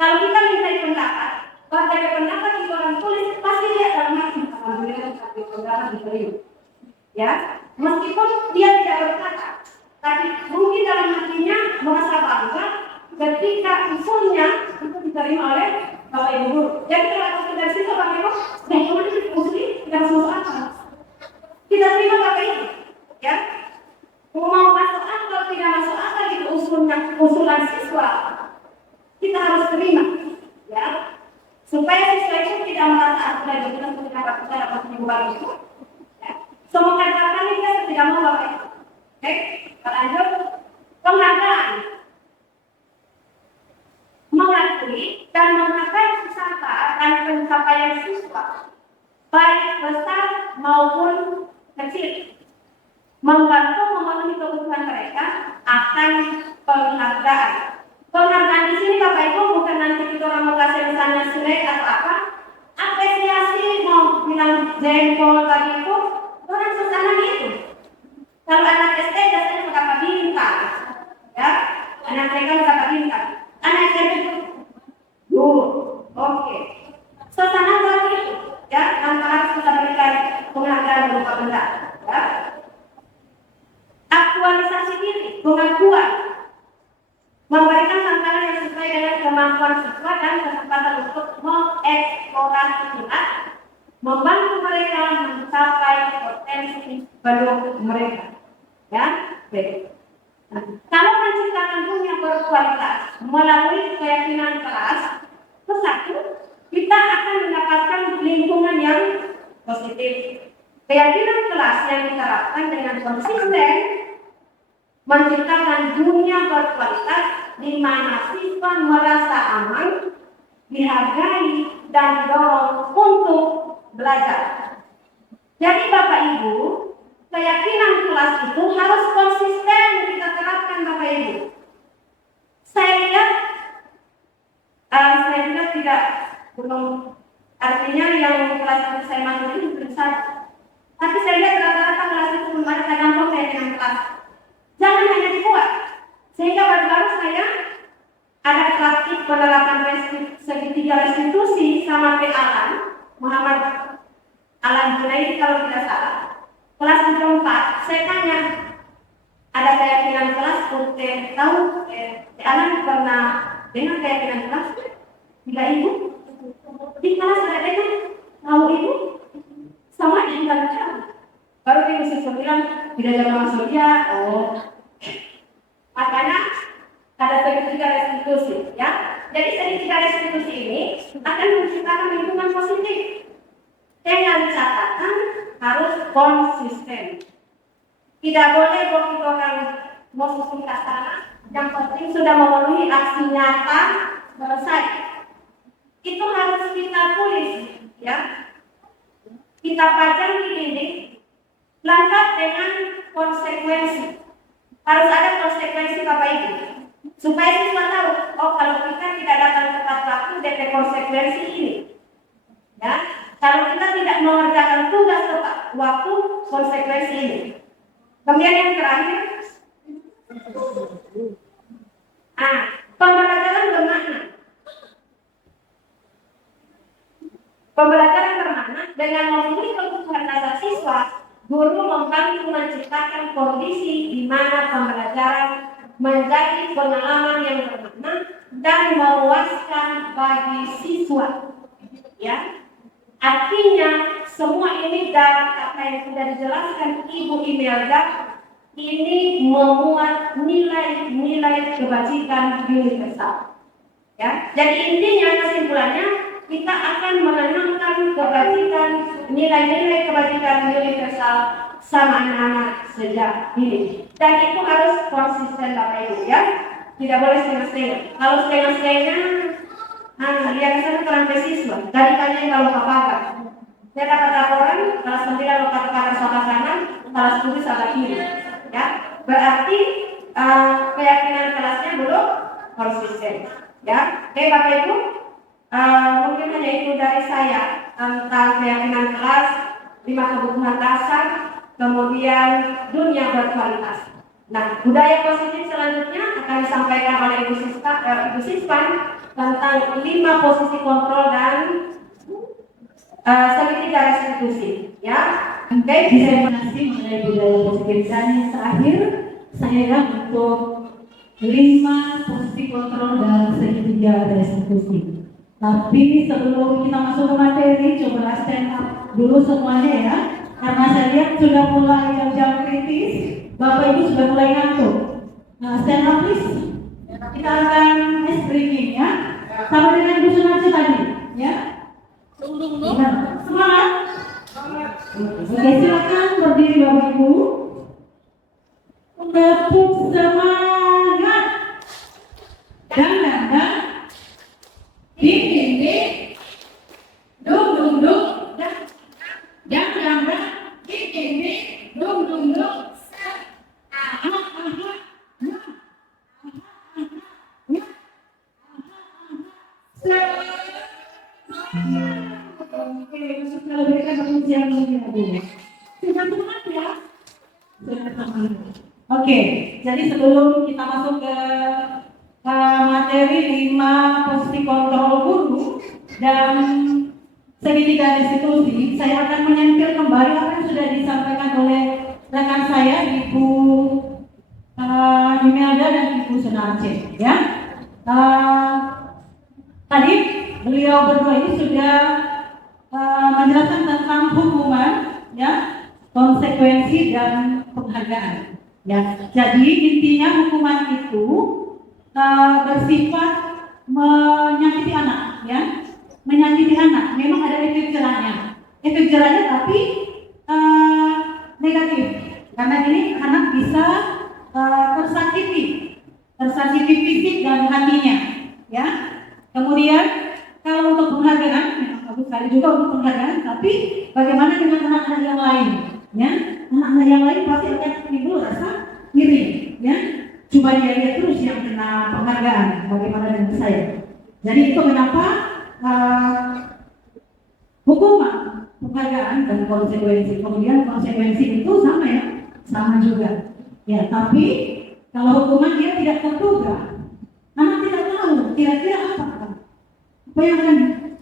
kalau kita minta pendapat, berbagai pendapat itu orang tulis, pasti dia akan mati alhamdulillah satu pendapat diterima. Ya, meskipun dia tidak berkata, tapi mungkin dalam hatinya merasa bangga ketika usulnya itu diterima oleh Bapak Ibu guru. Jadi kalau dari situ Bapak Ibu, bagaimana diusuli tidak masuk akal. Kita terima Bapak Ibu, ya. Mau masuk akal tidak masuk akal itu usulan siswa, kita harus terima, ya. Supaya siswa itu tidak merasa aku dan kita seperti dapat kita dapat mengubah itu. Semua kata-kata kita tidak mau Bapak Ibu. Oke, lanjut. Penghargaan, mengakui dan menghargai usaha dan pencapaian siswa, baik besar maupun kecil, membantu memenuhi kebutuhan mereka akan penghargaan. Penghargaan di sini Bapak Ibu bukan nanti kita orang mau kasih misalnya selek atau apa, apresiasi mau bilang jengkol tadi itu. Orang suasana itu. Kalau anak SD biasanya mendapat bintang, ya, anak TK mendapat bintang. Anak SMP itu, oke. Suasana seperti itu, ya, antara kita berikan penghargaan berupa benda, ya. Aktualisasi diri, pengakuan, memberikan tantangan yang sesuai dengan kemampuan siswa dan kesempatan untuk mengeksplorasi minat, membantu mereka mencapai potensi penuh mereka. Ya, baik. Nah, kalau menciptakan dunia berkualitas melalui keyakinan kelas, satu, kita akan mendapatkan lingkungan yang positif. Keyakinan kelas yang diterapkan dengan konsisten menciptakan dunia berkualitas di mana siswa merasa aman, dihargai, dan didorong untuk belajar. Jadi Bapak Ibu, keyakinan kelas itu harus konsisten kita terapkan Bapak Ibu. Saya lihat tidak belum, artinya yang kelas yang saya masuk itu belum saja. Tapi saya lihat rata-rata kelas itu belum ada tergantung keyakinan kelas. Jangan hanya dibuat. Sehingga baru-baru saya ada praktik penerapan segitiga restitusi sama P. Alan, Muhammad Alan Junaidi kalau tidak salah. Kelas 4, saya tanya, ada keyakinan kelas, tahu P. Alan pernah dengar keyakinan kelas? Tidak Ibu? Di kelas ada dengar? Tahu Ibu? Sama dengan kamu. Baru Ibu siswa bilang, tidak ada masuk dia, makanya ada segitiga restitusi, ya. Jadi segitiga restitusi ini akan menciptakan lingkungan positif. Dengan catatan harus konsisten. Tidak boleh kalau kita orang mau susun ke sana, yang penting sudah memenuhi aksi nyata selesai. Itu harus kita tulis, ya. Kita pajang di dinding, lengkap dengan konsekuensi. Harus ada konsekuensi Bapak Ibu, supaya siswa tahu, oh kalau kita tidak datang tepat waktu, ada konsekuensi ini. Ya, kalau kita tidak mengerjakan tugas tepat waktu, konsekuensi ini. Kemudian yang terakhir, pembelajaran bermakna. dengan memenuhi kebutuhan dasar siswa, guru membantu menciptakan kondisi di mana pembelajaran menjadi pengalaman yang bermakna dan memuaskan bagi siswa. Ya, artinya semua ini dari apa yang sudah dijelaskan Ibu Imelda ini memuat nilai-nilai kebajikan universal. Ya, jadi intinya kesimpulannya kita akan menanamkan kebajikan, nilai-nilai kebajikan universal sama anak-anak sejak dini. Dan itu harus konsisten Bapak Ibu ya, tidak boleh setengah-setengah. Kalau setengah-setengah, lihat ke sana kurang siswa. Dari tanya kalau papakan. Saya dapat laporan kelas 9 lokat papakan sebelah kanan, kelas 7 sebelah kiri. Ya, berarti keyakinan kelasnya belum konsisten. Ya, oke Bapak Ibu, mungkin hanya itu dari saya tentang keyakinan kelas, 5 kebutuhan dasar, kemudian dunia berkualitas. Nah, budaya positif selanjutnya akan disampaikan oleh Ibu Sispan tentang 5 posisi kontrol dan segitiga restitusi. Ya, oke, diseminasi mengenai budaya positif. Dan yang terakhir, saya untuk 5 posisi kontrol dan segitiga restitusi. Tapi sebelum kita masuk ke materi, coba stand up dulu semuanya ya. Karena saya lihat sudah mulai jam-jam kritis, Bapak Ibu sudah mulai ngantuk. Nah, stand up please. Kita akan ice breaking ya. Sama dengan Ibu Sunarsi tadi, ya. Semangat. Oke, silakan berdiri Bapak Ibu. Tepuk semangat. Dan ding ding ding, dung dung dung, dang dang dang, ding ding ding, dung dung dung. Oke, kita berikan pengujian lagi. Sudah semangat ya? Sudah semangat. Oke, jadi sebelum kita masuk ke materi 5 posisi kontrol guru dan segitiga restitusi, saya akan menyempil kembali apa yang sudah disampaikan oleh rekan saya Ibu Imelda dan Ibu Sunarsi. Ya, tadi beliau berdua ini sudah menjelaskan tentang hukuman, ya, konsekuensi dan penghargaan. Ya, jadi intinya hukuman itu bersifat menyakiti anak, ya, menyakiti anak. Memang ada efek jerahnya, tapi negatif. Karena ini anak bisa tersakiti fisik dan hatinya, ya. Kemudian kalau untuk penghargaan, memang bagus sekali juga untuk penghargaan. Tapi bagaimana dengan anak-anak yang lain? Ya, anak-anak yang lain pasti akan timbul rasa iri, ya. Coba dia lihat terus yang kena penghargaan, bagaimana dengan saya. Jadi itu kenapa hukuman, penghargaan dan konsekuensi. Kemudian konsekuensi itu sama ya, sama juga. Ya, tapi kalau hukuman dia tidak terduga, anak tidak tahu kira-kira apa yang akan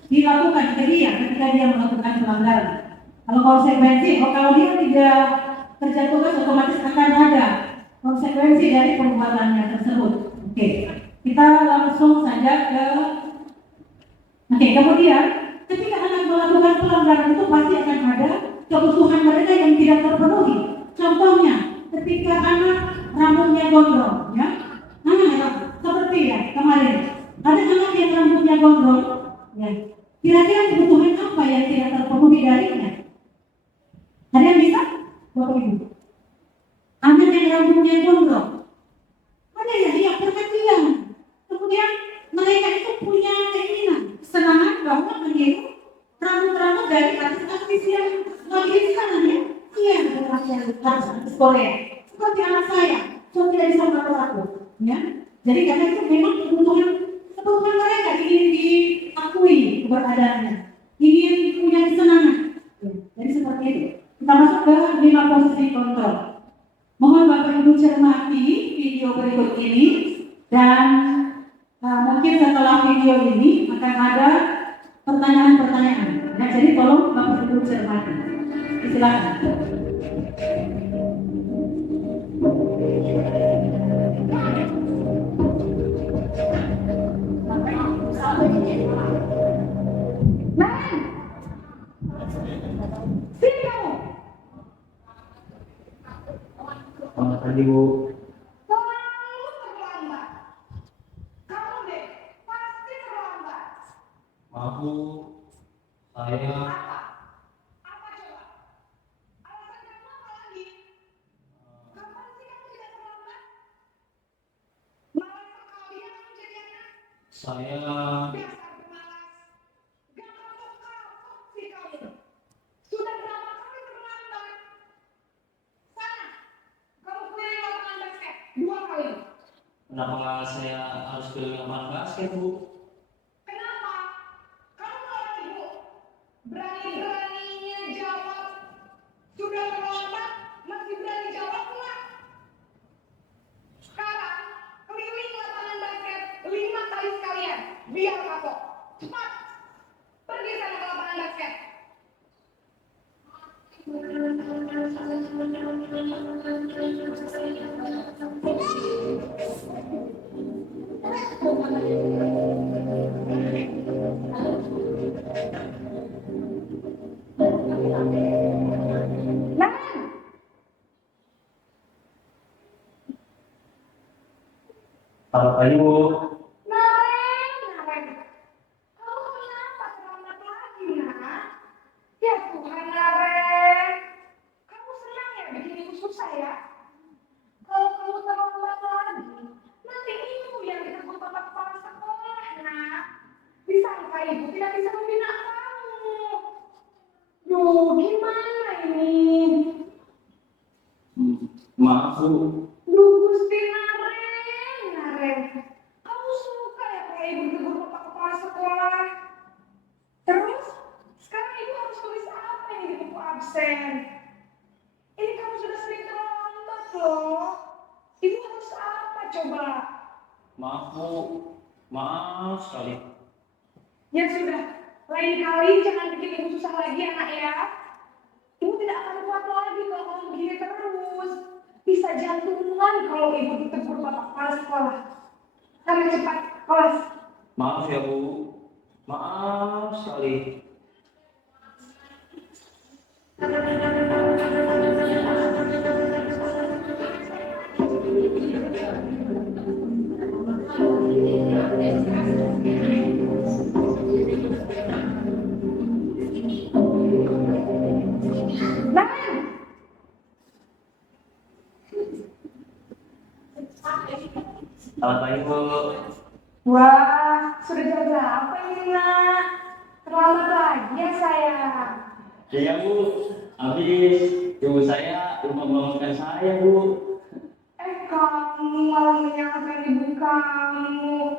dilakukan ke dia ketika dia melakukan pelanggaran. Kalau konsekuensi, kalau dia tidak kerja tugas otomatis akan ada konsekuensi dari perbuatannya tersebut. Oke, kita langsung saja ke. Kemudian ketika anak melakukan pelanggaran itu pasti akan ada kebutuhan mereka yang tidak terpenuhi. Contohnya, ketika anak rambutnya gondrong, ya, seperti ya kemarin ada anak yang rambutnya gondrong, ya. Kira-kira kebutuhan apa yang tidak terpenuhi darinya? Ada yang bisa? Bapak Ibu. Anak yang rambutnya gondrong, ada yang perhatian. Kemudian mereka itu punya keinginan, kesenangan bahwa meniru rambut-rambut dari artis-artis yang lagi di sana, ya. Iya, artis Korea. Seperti anak saya, so tidak bisa melakukan aku, ya. Jadi karena itu memang kebutuhan mereka ingin diakui keberadaannya, ingin punya kesenangan. Ya. Jadi seperti itu. Kita masuk ke 5 posisi kontrol. Mohon Bapak Ibu cermati video berikut ini dan mungkin setelah video ini akan ada pertanyaan-pertanyaan. Nah, jadi tolong Bapak Ibu cermati. Silakan. Selamat pagi, Bu. Selalu terlambat. Kamu deh, pasti terlambat. Maaf, Bu. Saya Apa coba? Alasan kamu apa lagi? Kapan sih kamu tidak terlambat? Malas sekali ya kamu jadi anak. saya Dasar pemalas. Gak kapok-kapok sih kamu. Sudah berapa kali terlambat? Sana, kamu keliling lapangan basket 2 kali. kenapa saya harus pilih lapangan basket, Bu? Kenapa? Kamu malah ibu. Berani-beraninya jawab. Sudah terlambat, masih berani jawab pula. Sekarang, keliling lapangan basket 5 kali sekalian. Biar kapok. Cepat. Pergi sana ke lapangan basket. Selamat pagi, Bu. Naren. Kamu kenapa terlambat lagi, nak? Ya Tuhan, Naren. Kamu senang ya bikin ibu susah ya? Kalau kamu terlambat lagi, nanti ibu yang ditegur bapak kepala sekolah, nak. Disangka ibu tidak bisa membina kamu. Duh, gimana ini? Maaf, Bu. Duh, Gusti Naren. Kamu suka ya kalau ibu ditegur bapak kepala sekolah? Terus, sekarang ibu harus tulis apa ini di buku absen? Ini kamu sudah sering terlambat loh. Ibu harus apa coba? Maaf, Bu. Maaf sekali. Ya sudah, lain kali jangan bikin ibu susah lagi anak ya. Ibu tidak akan kuat lagi kalau kamu begini terus. Bisa jantungan kalau ibu ditegur bapak kepala sekolah. Sampai cepat kelas. Maaf ya, Bu. Maaf sekali. Selamat pagi, Bu. Wah, sudah jam berapa ini nak? Terlambat lagi ya sayang. Iya, Bu. Habis ibu saya lupa membangunkan saya, Bu. Kamu malah menyalahkan ibu kamu.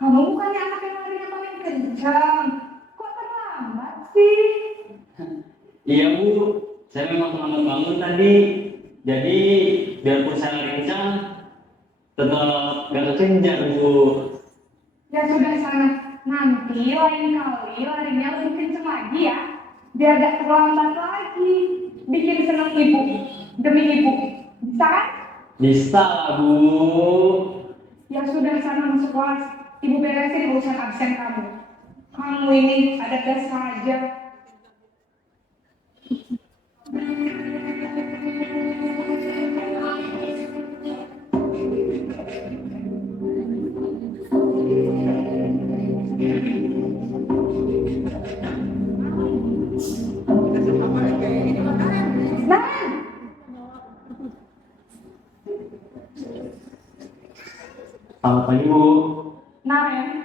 Kamu bukannya anak yang larinya paling kencang. Kok terlambat sih? Iya, Bu. Saya memang terlambat bangun tadi. Jadi, biarpun saya lari kencang, tetap gak kekejar, Bu. Ya sudah sana. Nanti lain kali larinya lebih kencang lagi ya. Biar gak terlambat lagi. Bikin senang ibu. Demi ibu. Bisa kan? Bisa lah, Bu. Ya sudah sana masuk kelas. Ibu beresin urusan absen kamu. Kamu ini ada saja. Selamat pagi, Bu. Naren,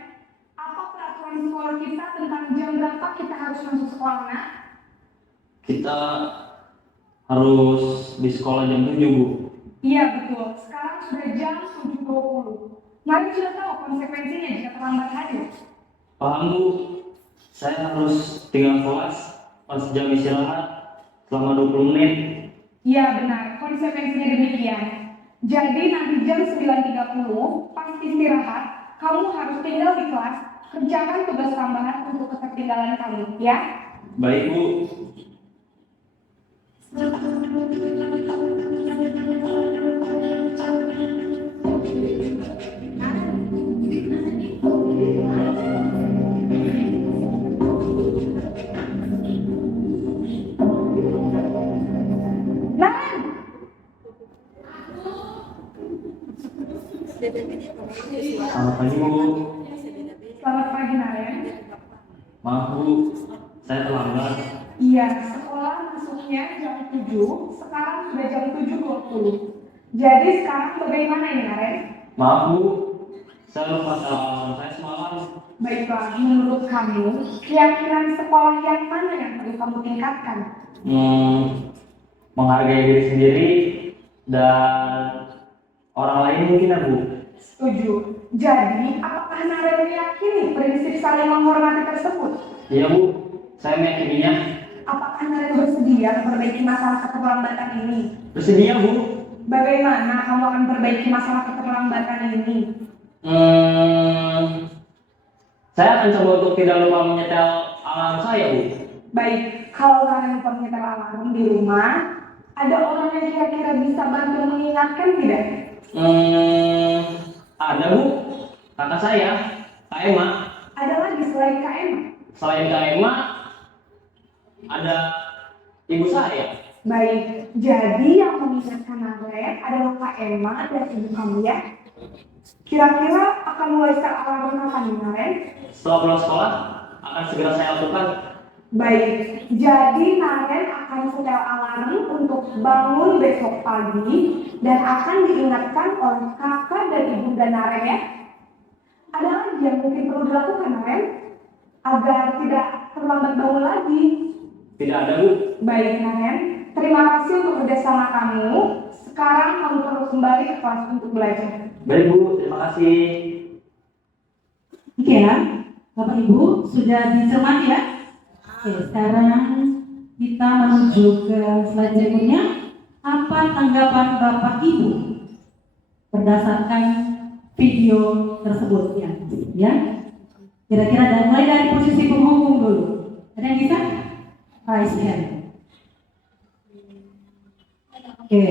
apa peraturan sekolah kita tentang jam berapa kita harus masuk sekolah, nak? Kita harus di sekolah jam 7, Bu. Iya betul, sekarang sudah jam 7.20. Naren sudah tahu konsekuensinya jika terlambat hadir. Paham, Bu. Saya harus tinggal kelas pas jam istirahat selama 20 menit. Iya benar, konsekuensinya demikian. Jadi nanti jam 9.30 pas istirahat, kamu harus tinggal di kelas, kerjakan tugas tambahan untuk ketertinggalan kamu, ya? Baik, Bu. Selamat pagi Bu. Selamat pagi Naren. Maaf Bu, saya terlambat. Iya, sekolah masuknya jam 7, sekarang sudah jam 7.20. Jadi sekarang bagaimana ini Naren? Maaf Bu, saya lupa salam saya semalam. Baiklah, menurut kamu, keyakinan sekolah yang mana yang perlu kamu tingkatkan? Menghargai diri sendiri dan orang lain mungkin ya Bu. Setuju. Jadi, apakah Naren meyakini prinsip saling menghormati tersebut? Iya Bu, saya meyakininya. Apakah Naren bersedia memperbaiki masalah keterlambatan ini? Bersedia Bu. Bagaimana kamu akan perbaiki masalah keterlambatan ini? Saya akan coba untuk tidak lupa menyetel alarm saya Bu. Baik, kalau Naren lupa menyetel alarm di rumah, ada orang yang kira-kira bisa bantu mengingatkan tidak? Ada Bu, kakak saya, Kak Emma. Ada lagi selain Kak Emma? Selain Kak Emma, ada ibu saya. Baik, jadi yang mengingatkan Naren adalah Kak Emma dan ibu kamu ya? Kira-kira akan mulai setel alarm kapan nih Naren? Setelah pulang sekolah, akan segera saya lakukan. Baik, jadi Naren akan setel alarm untuk bangun besok pagi dan akan diingatkan oleh kakak dan ibunda Naren ya. Ada lagi yang mungkin perlu dilakukan Naren agar tidak terlambat bangun lagi? Tidak ada Bu. Baik Naren, terima kasih untuk kerjasama kamu. Sekarang kamu perlu kembali ke kelas untuk belajar. Baik Bu, terima kasih. Oke ya, Bapak Ibu sudah dicermati ya. Oke, sekarang kita menuju ke slide berikutnya. Apa tanggapan Bapak Ibu berdasarkan video tersebut ya? Kira-kira dan mulai dari posisi penghubung dulu. Ada yang bisa? Raise hand. Oke.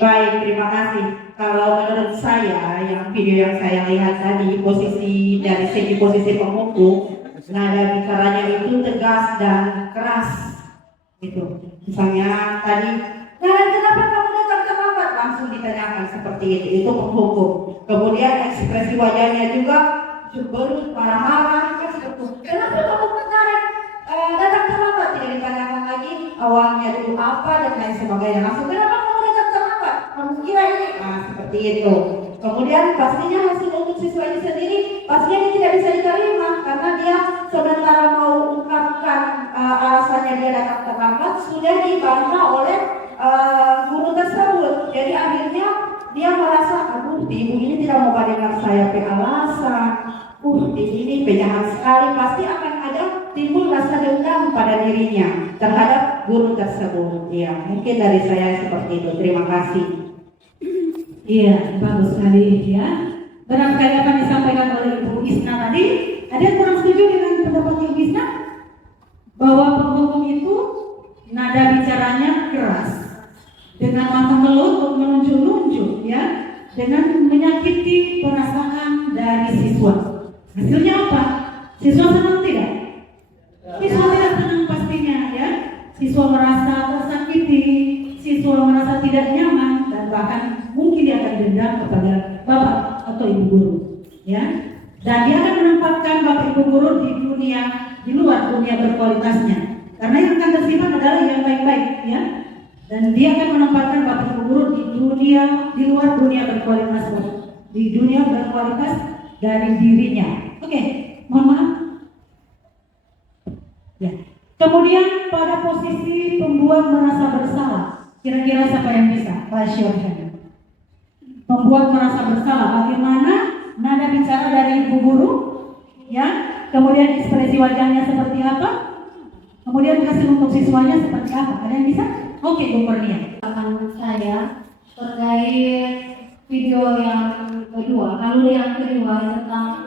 Baik, terima kasih. Kalau menurut saya, yang video yang saya lihat tadi, dari segi posisi pemukul, nada bicaranya itu tegas dan keras, gitu. Misalnya tadi, Naren kenapa kamu datang terlambat? Langsung ditanyakan seperti itu penghukum. Kemudian ekspresi wajahnya juga cemberut, marah-marah, kan seperti itu. Kenapa kamu Naren datang terlambat? Tidak ditanyakan lagi awalnya dulu apa dan lain sebagainya. Langsung kenapa kamu datang terlambat? Kamu kira ini? Nah, seperti itu. Kemudian pastinya hasil untuk siswa ini sendiri pastinya dia tidak bisa diterima karena dia sementara mau ungkapkan alasannya dia datang terlambat sudah dibantah oleh guru tersebut. Jadi akhirnya dia merasa, aduh ibu ini tidak mau dengar saya alasan. Ini penjahat sekali, pasti akan ada timbul rasa dendam pada dirinya terhadap guru tersebut. Ya, mungkin dari saya seperti itu. Terima kasih. Iya, bagus sekali ya. Benar sekali apa yang disampaikan oleh Ibu Isna tadi. Ada yang kurang setuju dengan pendapat Ibu Isna? Bahwa penghukum itu nada bicaranya keras, dengan mata melotot menunjuk-nunjuk ya, dengan menyakiti perasaan dari siswa. Hasilnya apa? Siswa senang tidak? Siswa tidak senang pastinya ya. Siswa merasa tersakiti, siswa merasa tidak nyaman dan bahkan mungkin dia akan dendam kepada bapak atau ibu guru ya. Dan dia akan menempatkan bapak ibu guru di luar dunia berkualitasnya. Karena yang akan tersimpan adalah yang baik-baik ya. Dan dia akan menempatkan bapak ibu guru di luar dunia berkualitas, di dunia berkualitas dari dirinya. Oke, mohon maaf. Ya. Kemudian pada posisi pembuat merasa bersalah, kira-kira siapa yang bisa? Raise your hand. Membuat merasa bersalah, bagaimana nada bicara dari ibu guru, ya? Kemudian ekspresi wajahnya seperti apa? Kemudian hasil untuk siswanya seperti apa? Ada yang bisa? Oke, Bu Kurnia. Saya terkait video yang kedua, lalu yang kedua tentang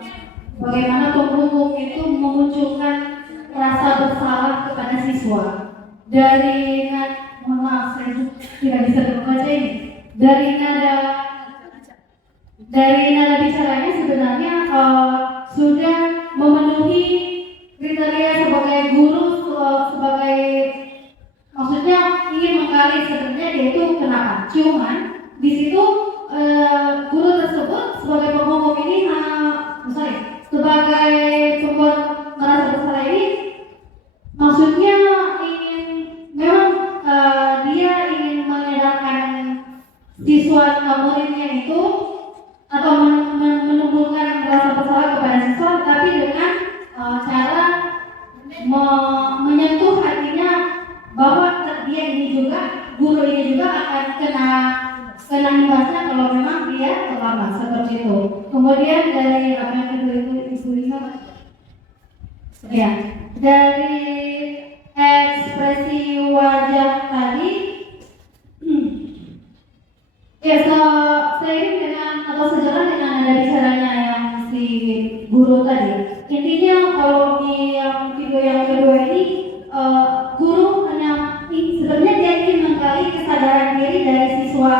bagaimana penghukum itu memunculkan rasa bersalah kepada siswa. Dari maaf saya tidak bisa membaca ini. Dari nada bicaranya sebenarnya sudah memenuhi kriteria sebagai guru, sebagai maksudnya ingin menggali sebenarnya Ya, dari ekspresi wajah tadi, ya seiring dengan atau sejalan dengan nada bicaranya yang si guru tadi. Intinya kalau di yang video yang kedua ini, guru hanya sebenarnya dia ingin menggali kesadaran diri dari siswa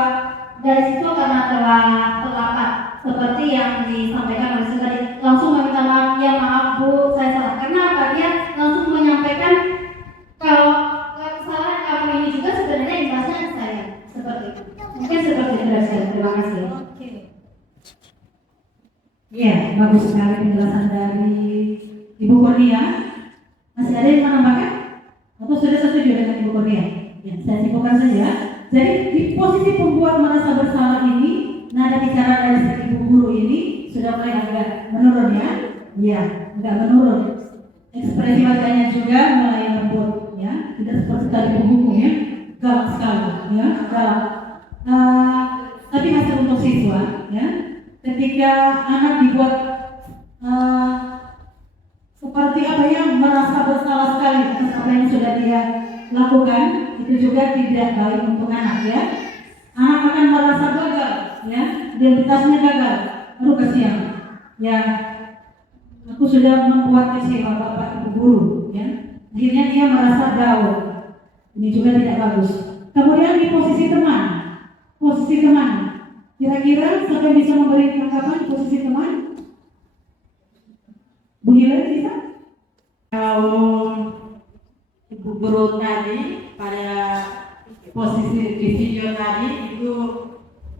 karena telah terlambat, seperti yang disampaikan oleh tadi. Langsung meminta maaf, ya maaf Bu, saya salah. Karena apa? Dia langsung menyampaikan kalau kesalahan kamu ini juga sebenarnya imbasnya ke saya, seperti itu. Mungkin seperti itu dari saya. Terima kasih. Iya, bagus sekali penjelasan dari Ibu Kurnia. Masih ada yang menambahkan? Atau sudah setuju dengan Ibu Kurnia? Ya, saya simpulkan saja. Jadi di posisi pembuat merasa bersalah ini, nada bicara dari si ibu guru ini sudah mulai agak menurun ya? Iya, agak menurun. Ekspresi wajahnya juga mulai lembut ya, tidak seperti tadi penghukum ya, galak sekali ya, galak. Tapi masih untuk siswa ya, ketika anak dibuat seperti apa ya, merasa bersalah sekali atas apa yang sudah dia lakukan, itu juga tidak baik untuk anak ya. Anak akan merasa gagal ya, identitasnya gagal. Aduh kasihan ya, aku sudah membuat kecewa bapak ibu guru ya, akhirnya dia merasa down. Ini juga tidak bagus. Kemudian di posisi teman, kira-kira siapa bisa memberi tanggapan posisi teman? Bu Hila bisa? Kalau ibu guru tadi pada posisi di video tadi itu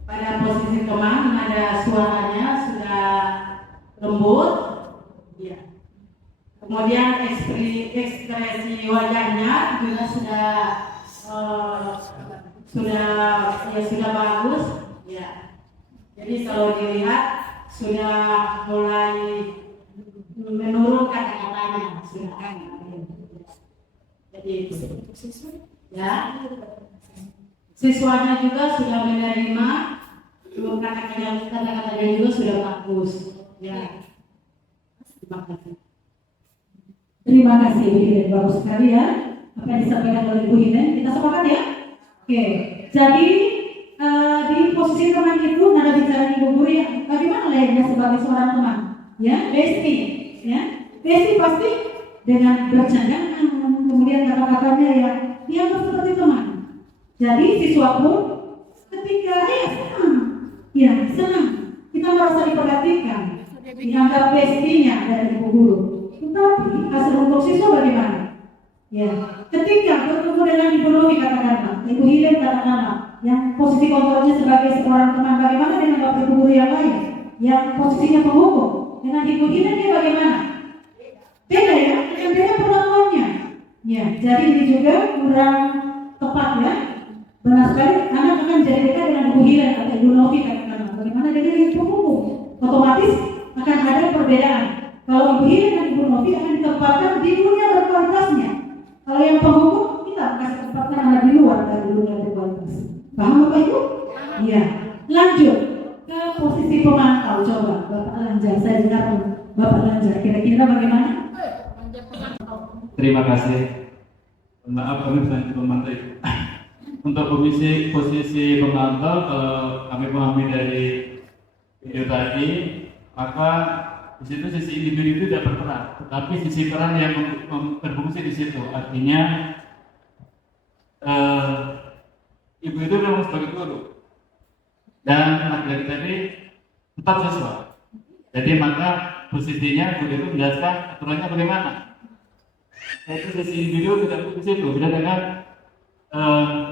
pada posisi teman, ada suaranya sudah lembut, ya. Kemudian ekspresi wajahnya juga sudah bagus, ya. Jadi kalau dilihat sudah mulai menurun kata-katanya, sudah kan. Jadi ya, siswanya juga sudah menerima, kata-katanya juga sudah bagus, ya. Terima kasih. Terima kasih Bu Hilen, bagus sekali ya apa yang disampaikan oleh Bu Hilen. Kita sepakat ya. Oke, jadi di posisi teman itu nada bicara ibu guru ya, bagaimana layaknya sebagai seorang teman, ya, bestie, ya, bestie pasti dengan bercandaan, kemudian kata-katanya ya dianggap seperti teman. Jadi siswa pun ketika senang, kita merasa diperhatikan, dianggap bestinya dari ibu guru. Tetapi hasil untuk siswa bagaimana? Ya, ketika bertemu dengan Ibu Novi katakanlah, Ibu Hilen katakanlah, yang posisi kontrolnya sebagai seorang teman, bagaimana dengan bapak ibu guru yang lain, yang posisinya penghukum, dengan Ibu Hilen dia bagaimana? Beda ya, yang beda perlakuannya. Ya, jadi ini juga kurang tepat ya. Benar sekali, anak akan jadi dekat dengan Ibu Hilen atau Ibu Novi katakanlah, bagaimana dia yang penghukum, otomatis akan ada perbedaan. Kalau Ibu Hilen dan Ibu Novi akan ditempatkan di dunia berkualitasnya. Kalau yang penghukum kita kasih tempatkan anak di luar dari dunia berkualitas. Paham Bapak Ibu? Iya. Lanjut ke posisi pemantau. Coba Bapak Lanjar, saya dengar Bapak Lanjar. Kira-kira bagaimana? Terima kasih. Maaf kami bukan pemantau. Untuk posisi pemantau, kalau kami pahami dari video tadi, maka di situ sisi individu itu tidak berperan, tetapi sisi peran yang berfungsi di situ. Artinya ibu itu memang sebagai guru dan laki-laki tadi tetap siswa. Jadi maka posisinya guru itu menjelaskan aturannya bagaimana. Itu sisi individu tidak di situ. Beda dengan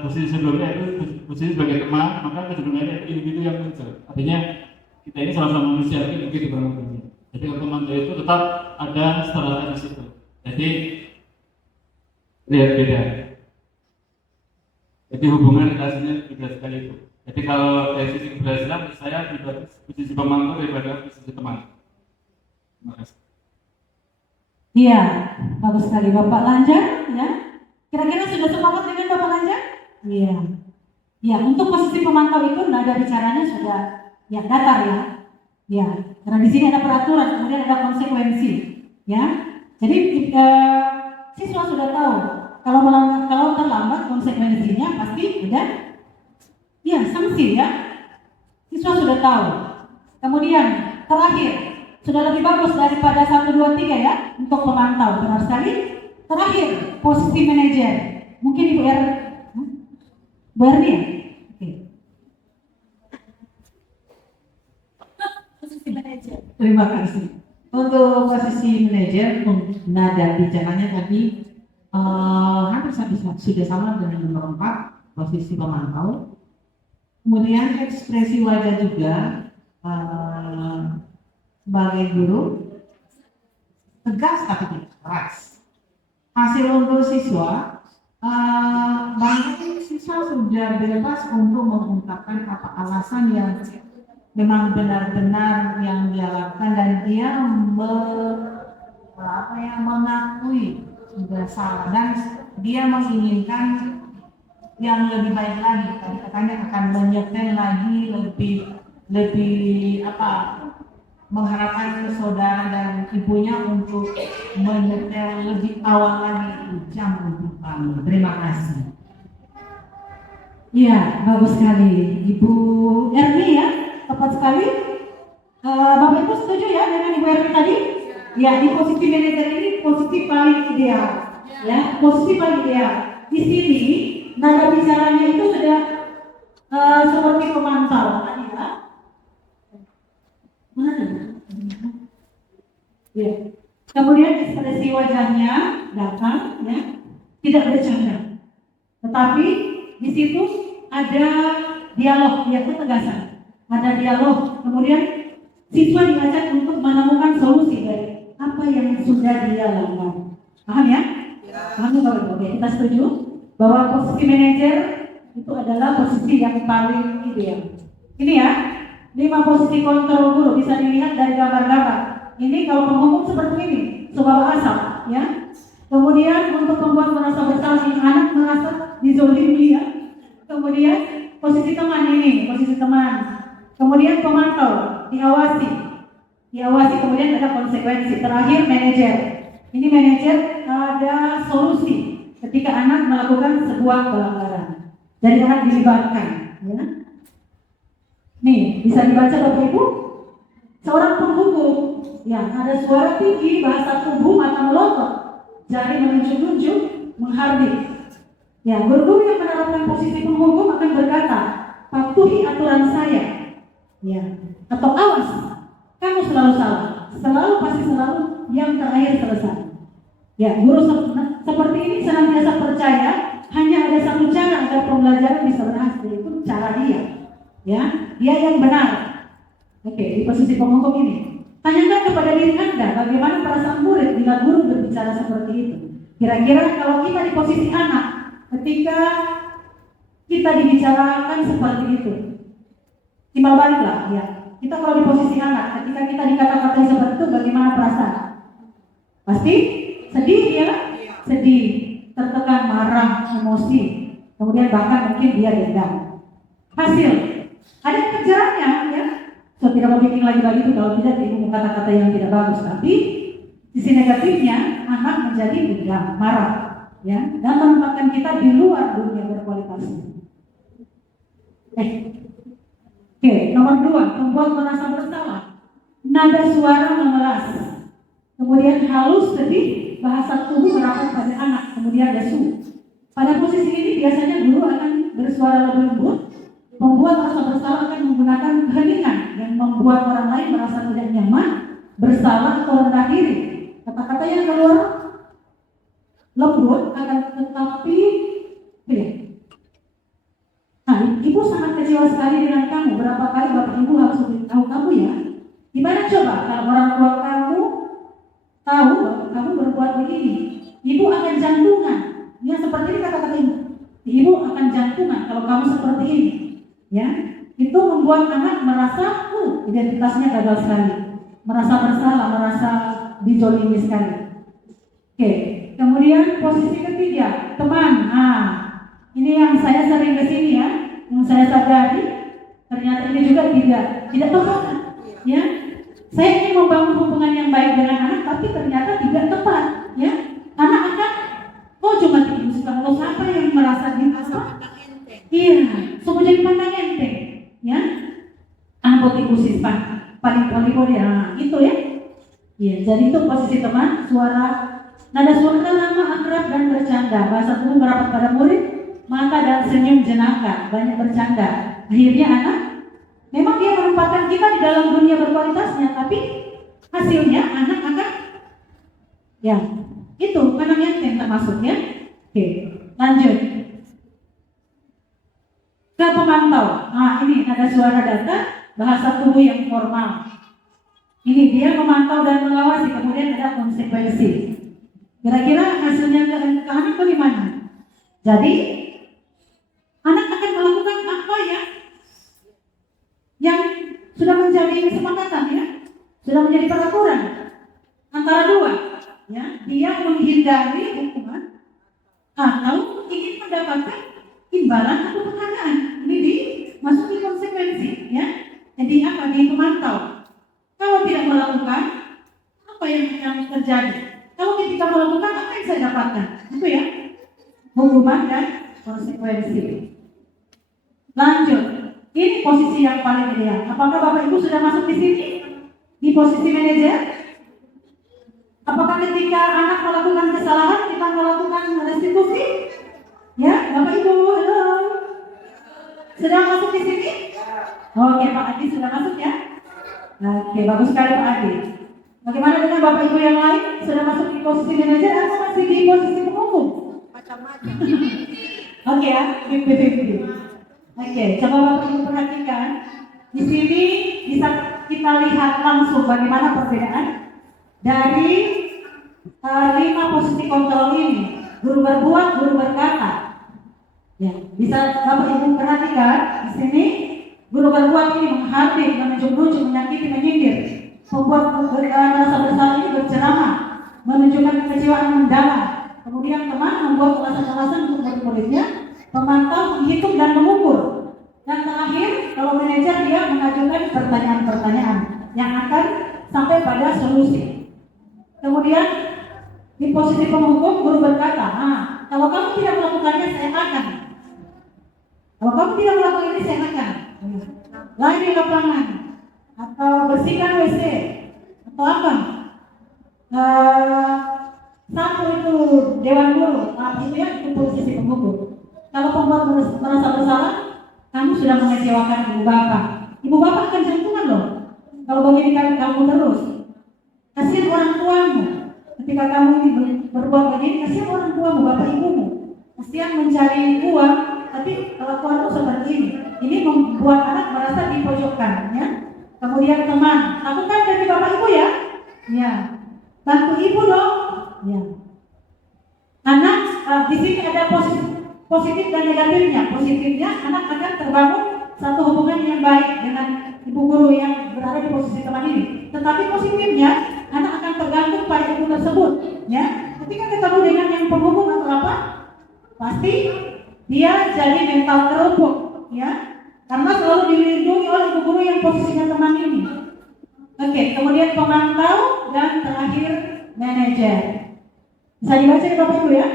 posisi sebelumnya itu posisi sebagai teman, maka sebelumnya itu individu yang muncul. Artinya kita ini sama-sama manusia, itu begitu kurang lebih. Jadi komando itu tetap ada setelah di situ. Jadi lihat beda. Jadi hubungan relasinya beda sekali itu. Jadi kalau dari sisi keberhasilan, saya pribadi posisi pemantau daripada posisi teman. Terima kasih. Iya, bagus sekali Bapak Lanjar. Ya, kira-kira sudah sepakat dengan Bapak Lanjar? Iya. Ya, untuk posisi pemantau itu nada bicaranya sudah ya datar ya. Ya, karena di sini ada peraturan, kemudian ada konsekuensi, ya. Jadi siswa sudah tahu kalau terlambat konsekuensinya pasti ada ya sanksi ya. Siswa sudah tahu. Kemudian terakhir sudah lebih bagus daripada 1, 2, 3 ya untuk pemantau, benar sekali. Terakhir posisi manajer. Mungkin Ibu Erni ya? Oke. Posisi manajer. Terima kasih. Untuk posisi manajer, nada bicaranya tadi hampir sudah sama dengan nomor 4, posisi pemantau. Kemudian ekspresi wajah juga sebagai guru tegas tapi tidak keras. Hasil untuk siswa, banyak siswa sudah bebas untuk mengungkapkan apa alasan yang memang benar-benar yang dia lakukan dan dia mengakui sudah salah dan dia menginginkan yang lebih baik lagi. Katanya akan menyetel lagi lebih mengharapkan saudara dan ibunya untuk menyetel lebih awal lagi jam untuk kami. Terima kasih. Iya, bagus sekali Ibu Erni ya, tepat sekali. Bapak Ibu setuju ya dengan Ibu Erni tadi? Ya, di posisi manajer ini posisi paling ideal. Ya, posisi paling ideal. Di sini nada bicaranya itu sudah seperti pemantau. Mana? Ya. Kemudian ekspresi wajahnya datang, ya, tidak bercanda. Tetapi di situ ada dialog, ya, ketegasan. Ada dialog. Kemudian siswa diajak untuk menemukan solusi dari apa yang sudah dia lakukan. Paham ya? Paham ya? Oke, kita setuju bahwa posisi manajer itu adalah posisi yang paling ideal. Ini ya, 5 posisi kontrol guru bisa dilihat dari gambar-gambar. Ini kalau penghukum seperti ini, subawah asal, ya. Kemudian untuk membuat merasa bersalah, anak merasa dizolimi, ya. Kemudian posisi teman ini, posisi teman. Kemudian pemantau, diawasi, kemudian ada konsekuensi. Terakhir manajer. Ini manajer ada solusi ketika anak melakukan sebuah pelanggaran. Jadi anak dilibatkan, ya. Nih, bisa dibaca Bapak Ibu? Seorang penghukum yang ada suara tinggi, bahasa tubuh, mata melotot, jari menunjuk-nunjuk, menghardik. Ya, guru-guru yang menerapkan posisi penghukum akan berkata, patuhi aturan saya. Ya, atau awas, kamu selalu salah. Pasti selalu yang terakhir selesai. Ya, guru seperti ini senantiasa percaya hanya ada satu cara agar pembelajaran bisa berhasil, itu cara dia. Ya, dia yang benar. Oke, di posisi penghukum ini, tanyakan kepada diri Anda bagaimana perasaan murid bila guru berbicara seperti itu. Kira-kira kalau kita di posisi anak, ketika kita dibicarakan seperti itu, timbal baliklah, ya. Kita kalau di posisi anak, ketika kita dikata-katai seperti itu, bagaimana perasaan? Pasti sedih, ya, sedih, tertekan, marah, emosi, kemudian bahkan mungkin dia dendam. Hasil, ada kejarannya, ya. So, tidak mau bikin lagi itu kalau tidak dihukum kata-kata yang tidak bagus. Tapi sisi negatifnya, anak menjadi dendam, marah, ya, dan menempatkan kita di luar dunia berkualitas. Oke, nomor 2, membuat merasa bersalah. Nada suara memelas, kemudian halus, sedih, bahasa tubuh merapat pada anak, kemudian lesu. Pada posisi ini biasanya guru akan bersuara lebih lembut. Membuat rasa bersalah akan menggunakan keheningan yang membuat orang lain merasa tidak nyaman, bersalah atau rendah diri. Kata-kata yang keluar lembut akan tetapi ibu sangat kecewa sekali dengan kamu. Berapa kali bapak ibu harus beritahu kamu, ya. Gimana coba kalau orang tua kamu tahu kamu berbuat begini? Ibu akan jantungan. Ya, seperti ini kata-kata ibu. Ibu akan jantungan kalau kamu seperti ini. Ya, itu membuat anak merasa identitasnya gagal sekali, merasa bersalah, merasa dijolimi sekali. Oke, kemudian posisi ketiga, teman. Ini yang saya sering kesini, ya, yang saya sadari ternyata ini juga tidak tepat. Ya, saya ingin membangun hubungan yang baik dengan anak, tapi ternyata tidak tepat. Jadi itu posisi teman, suara, nada suara ramah, akrab dan bercanda. Bahasa tubuh merapat pada murid, mata dan senyum jenaka, banyak bercanda. Akhirnya anak, memang dia menempatkan kita di dalam dunia berkualitasnya, tapi hasilnya anak akan, ya itu anak yatim termasuknya. Oke, lanjut ke pemantau. Nah ini ada suara data, bahasa tubuh yang formal. Ini dia memantau dan mengawasi, kemudian ada konsekuensi. Kira-kira hasilnya ke anak bagaimana? Jadi anak akan melakukan apa ya yang sudah menjadi kesepakatan, ya, sudah menjadi peraturan antara dua, ya. Dia menghindari hukuman atau ingin mendapatkan imbalan atau penghargaan. Ini dimasuki konsekuensi, ya. Jadi apa? Dia memantau. Kalau tidak melakukan, apa yang akan terjadi? Kalau ketika melakukan, apa yang saya dapatkan? Itu ya, hukuman dan konsekuensi. Lanjut, ini posisi yang paling ideal. Apakah Bapak Ibu sudah masuk di sini? Di posisi manajer? Apakah ketika anak melakukan kesalahan, kita melakukan restitusi? Ya, Bapak Ibu, halo. Sudah masuk di sini? Oke, Pak Adi sudah masuk ya? Oke, bagus sekali Pak Adi. Bagaimana dengan Bapak Ibu yang lain? Sudah masuk di posisi manajer atau masih di posisi penghukum? Macam-macam. Oke ya, 50-50. Oke, coba Bapak Ibu perhatikan. Di sini bisa kita lihat langsung bagaimana perbedaan dari 5 posisi kontrol ini. Guru berbuat, guru berkata. Ya, bisa Bapak Ibu perhatikan di sini. Guru berbuat ini menghardik, menunjuk-nunjuk, menyakiti, menyindir. Pembuat merasa bersalah ini berceramah, menunjukkan kekecewaan mendalam. Kemudian teman membuat alasan-alasan untuk murid-muridnya. Pemantau menghitung dan mengukur. Dan terakhir, kalau manajer dia mengajukan pertanyaan-pertanyaan yang akan sampai pada solusi. Kemudian di posisi penghukum, guru berkata, kalau kamu tidak melakukannya, saya akan. Kalau kamu tidak melakukan ini, saya akan. Lain di lapangan, atau bersihkan WC, atau apa? Satu itu dewan guru, itu ya itu posisi penghukum. Kalau pembuat merasa bersalah, kamu sudah mengecewakan ibu bapak. Ibu bapak akan jantungan loh. Kalau begini kamu terus, kasihan orang tuamu. Ketika kamu ini berbuat begini, kasihan orang tuamu, bapak ibumu. Kasihan mencari uang, tapi kelakuanmu seperti ini. Ini membuat anak merasa dipojokkan, ya. Kemudian teman, lakukan dari bapak ibu ya. Ya, bantu ibu dong. Ya. Anak di sini ada positif dan negatifnya. Positifnya anak akan terbangun satu hubungan yang baik dengan ibu guru yang berada di posisi teman ini. Tetapi positifnya anak akan tergantung pada ibu tersebut, ya. Ketika ketemu dengan yang penghukum atau apa, pasti dia jadi mental terupuk, ya. Karena selalu dilindungi oleh ibu guru yang posisinya teman ini. Oke, kemudian pemantau dan terakhir manajer. Bisa dibaca ya Bapak Ibu ya?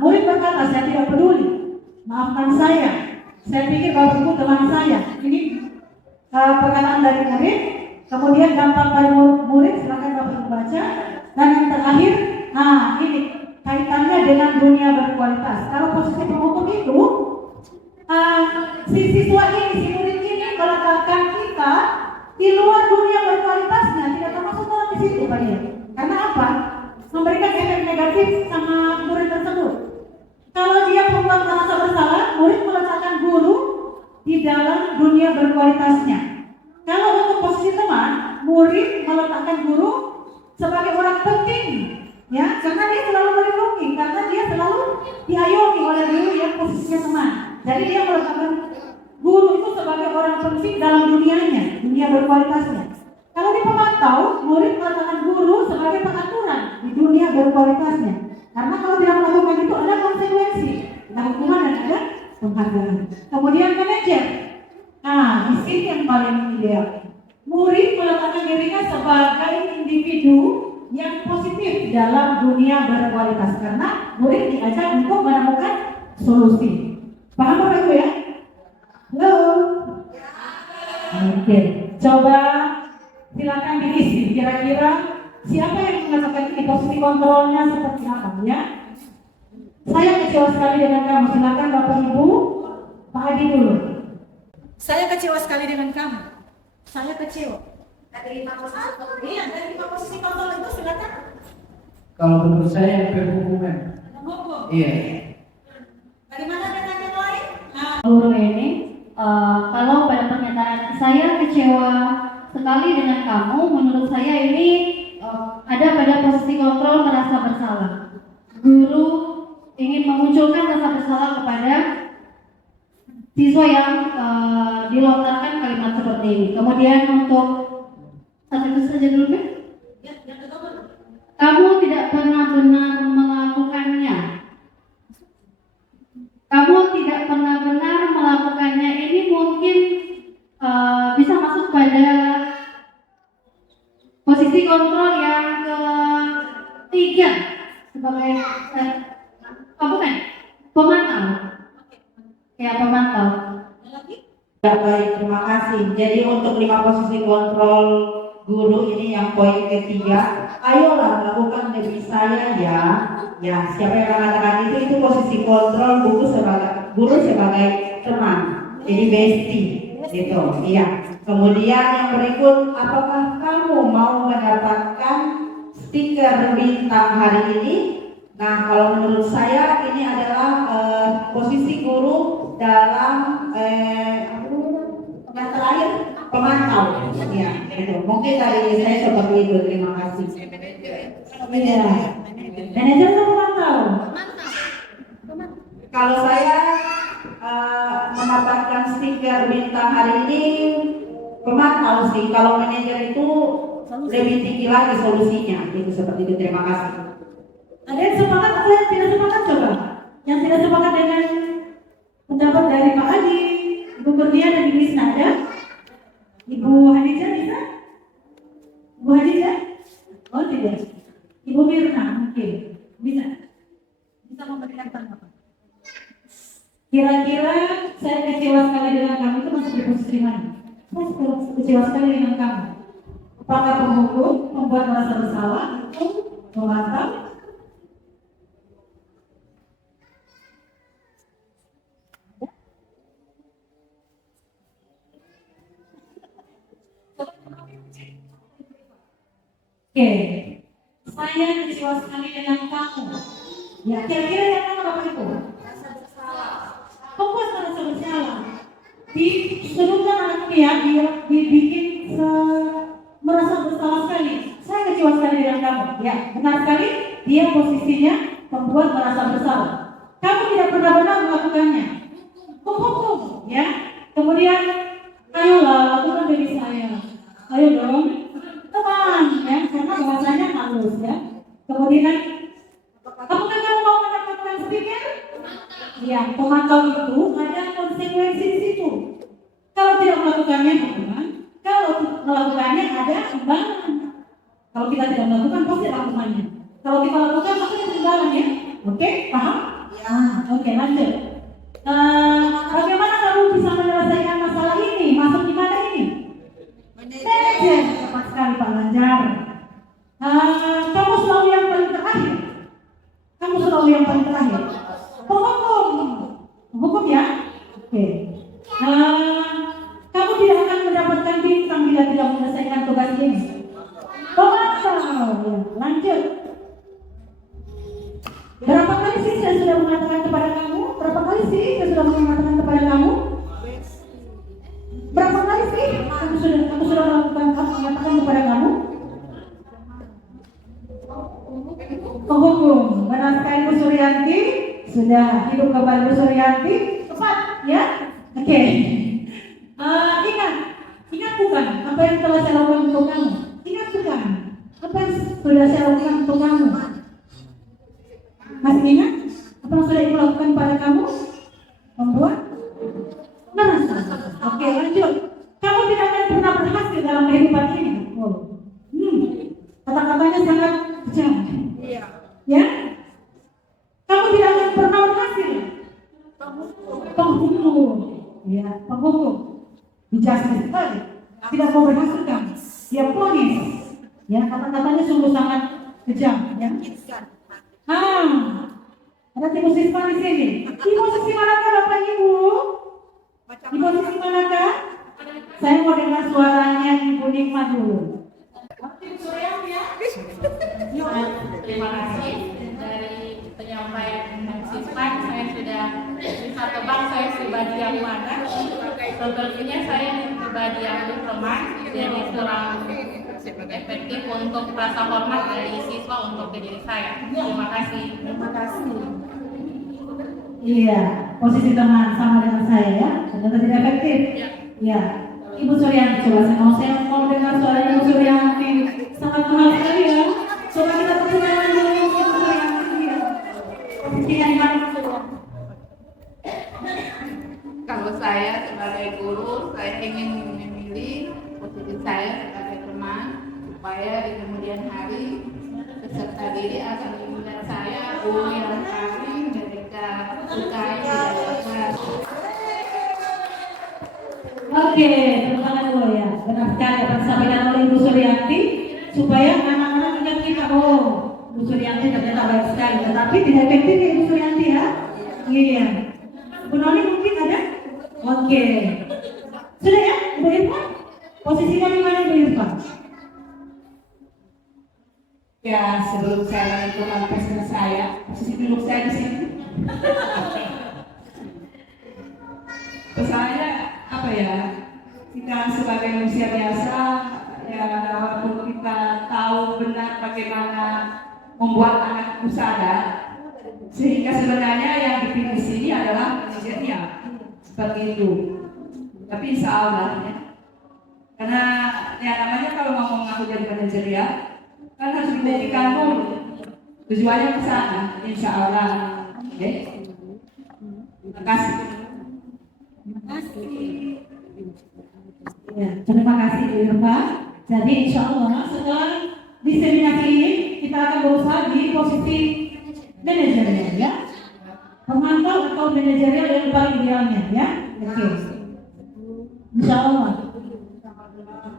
Murid berkata, saya tidak peduli, maafkan saya pikir Bapak Ibu teman saya. Ini perkataan dari murid. Kemudian dampak dari murid, silakan Bapak Ibu baca. Dan yang terakhir, ini kaitannya dengan dunia berkualitas. Kalau posisi penghukum itu, si siswa ini, si murid ini meletakkan kita di luar dunia berkualitasnya, tidak termasuk dalam di situ Pak ya. Karena apa? Memberikan efek negatif sama murid tersebut. Kalau dia membuat merasa bersalah, murid meletakkan guru di dalam dunia berkualitasnya. Kalau untuk posisi teman, murid meletakkan guru sebagai orang penting, ya, karena dia selalu melindungi, karena dia selalu diayomi oleh guru yang posisinya teman. Jadi dia meletakkan guru itu sebagai orang penting dalam dunianya, dunia berkualitasnya. Kalau di pemantau, murid meletakkan guru sebagai pengaturan di dunia berkualitasnya. Karena kalau tidak melakukan itu ada konsekuensi, ada hukuman dan ada penghargaan. Kemudian manajer. Di sini yang paling ideal. Murid meletakkan dirinya sebagai individu yang positif dalam dunia berkualitas karena murid diajak untuk menemukan solusi. Paham Bapak Ibu ya? Halo. Oke, coba silakan diisi. Kira-kira siapa yang mengatakan ini posisi kontrolnya seperti apa ya? Saya kecewa sekali dengan kamu. Silakan Bapak Ibu, Pak Adi dulu. Saya kecewa sekali dengan kamu. Saya kecewa. Dari 5 posisi kontrol. Iya, dari 5 posisi kontrol itu silakan. Kalau menurut saya yang berhubungan. Iya. Bagaimana dengan yang lain? Guru ini, kalau pada pernyataan saya kecewa sekali dengan kamu, menurut saya ini ada pada posisi kontrol merasa bersalah. Guru ingin memunculkan rasa bersalah kepada siswa yang dilontarkan kalimat seperti ini. Kemudian untuk satu itu saja dulu kan? Kamu tidak pernah benar melakukannya. Kamu tidak pernah benar melakukannya. Ini mungkin bisa masuk pada posisi kontrol yang ketiga sebagai kamu kan pemantau. Ya, pemantau. Ya, baik, terima kasih. Jadi untuk 5 posisi kontrol guru ini yang poin ketiga, ayolah lakukan demi saya ya. Ya, siapa yang mengatakan itu posisi kontrol guru sebagai teman. Jadi bestie gitu. Iya. Kemudian yang berikut, apakah kamu mau mendapatkan stiker bintang hari ini? Nah, kalau menurut saya ini adalah posisi guru dalam yang terakhir pemantau. Ya, itu. Mungkin dari saya seperti itu. Terima kasih. Ya. Manajer atau pemantau? Kalau saya mendapatkan stiker bintang hari ini pemantau sih. Kalau manajer itu lebih tinggi lagi solusinya. Itu seperti itu. Terima kasih. Ada yang sepakat atau yang tidak sepakat coba? Yang tidak sepakat dengan pendapat dari Pak Adi, Ibu Kurnia dan Ibu Isna ada? Ibu Hadijah bisa? Ibu Hadijah? Oh tidak. Ibu Mirna mungkin bisa. Bisa memberikan tanggapan. Kira-kira saya kecewa sekali dengan kamu itu masuk di posisi mana? Saya kecewa sekali dengan kamu. Apakah penghukum membuat merasa bersalah atau memantau? Oke, saya kecewa sekali dengan kamu. Ya, kira-kira yang mana Bapak Ibu? Merasa bersalah. Kok merasa bersalah? Sebelumnya anak dia dibikin merasa bersalah sekali. Saya kecewa sekali dengan kamu. Ya, benar sekali. Dia posisinya membuat merasa bersalah. Kamu tidak pernah benar melakukannya. Hukum, ya. Kemudian, ayolah lakukan diri saya. Ayo dong. Teman, ya, karena bahasanya halus ya. Kemudian, apakah kamu mau mendapatkan stiker? Ya, pemantau itu ada konsekuensi di situ. Kalau tidak melakukannya, teman, kalau melakukannya ada imbalan. Kalau kita tidak melakukan, pasti ada hukumannya. Kalau kita lakukan, pasti ada imbalan ya. Oke, paham? Ya. Oke, lanjut. Bagaimana kamu bisa menyelesaikan masalah ini? Masuk di mana ini? Manajer, tepat sekali Pak Lanjar. Kamu selalu yang paling terakhir. Kamu selalu yang paling terakhir. Hukum ya. Oke. Kamu tidak akan mendapatkan bintang bila tidak menyelesaikan tugas ini. Pemantau. Lanjut. Berapa kali sih saya sudah mengatakan kepada kamu? Berapa kali sih saya sudah mengatakan kepada kamu? Berapa kali sih aku sudah mengatakan kepada kamu? Penghukum, benar sekali Bu Suryanti. Sudah hidup kembali Bu Suryanti. Tepat ya? Oke. Ingat bukan apa yang telah saya lakukan untuk kamu? Ingat bukan apa yang sudah saya lakukan untuk kamu? Masih ingat apa yang sudah Ibu lakukan pada kamu? Membuat merasa. Oke, lanjut. Kamu tidak akan pernah berhasil dalam kehidupan ini. Kata-katanya sangat kejam. Iya. Ya? Kamu tidak akan pernah berhasil. Penghukum. Ya, penghukum. Dijaskan sekali. Tidak mau berhasil kamu. Dia ponis. Ya, kata-katanya sungguh sangat kejam. Ya. Ada Ibu Sisma di sini. Di posisi manakah Bapak Ibu? Di posisi manakah? Saya mau dengar suaranya Ibu Nikmat dulu. Terima kasih dari penyampaian siswa. Saya sudah bisa tebak saya pribadi yang mana. Sebenarnya saya pribadi yang teman, jadi kurang efektif untuk rasa hormat dari siswa untuk diri saya. Terima kasih. Terima kasih. Iya, posisi teman sama dengan saya ya. Ternyata tidak efektif. Ya. Ibu Suryanti, coba saya mau dengar suaranya Ibu Suryanti. Sangat mahal sekali ya. Coba kita tepuk tangan dulu Ibu Suryanti. Posisinya di mana? Kalau saya sebagai guru, saya ingin memilih posisi saya sebagai teman supaya di kemudian hari peserta didik akan melihat saya guru yang kami mereka sukai dan Oke, tepuk tangan dulu ya. Benar sekali apa yang disampaikan oleh Ibu Suryanti supaya anak-anak ingat kita, oh Ibu Suryanti ternyata baik sekali, tetapi tidak efektif ya Ibu Suryanti ya. Iya. Bu Noni mungkin ada? Oke. Sudah ya, Ibu Irfan? Posisinya di mana Ibu Irfan? Ya, sebelum saya menentukan pesan saya, posisi duduk saya di sini. Pesannya apa ya? Kita sebagai manusia biasa, ya walaupun kita tahu benar bagaimana membuat anak itu sadar, sehingga sebenarnya yang dipilih di sini adalah manajernya, seperti itu. Tapi insya Allah ya, karena ya namanya kalau mau mengaku jadi manajer ya, kan harus dibuktikan dulu tujuannya ke sana, insya Allah. Oke, terima kasih. Terima kasih. Ya, terima kasih Bu Irfan. Jadi insya Allah setelah diseminasi ini kita akan berusaha di posisi manajerial ya, pemantau atau manajerial yang paling idealnya ya. Oke, insya Allah.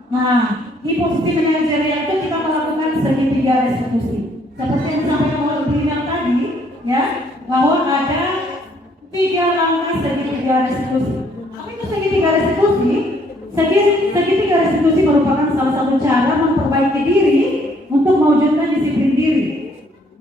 Nah, di posisi manajerial itu kita melakukan segitiga restitusi. Seperti yang disampaikan oleh Bu Ina tadi ya, bahwa ada 3 langkah segitiga restitusi. Apa itu segitiga restitusi? Segitiga restitusi merupakan salah satu cara memperbaiki diri untuk mewujudkan disiplin diri.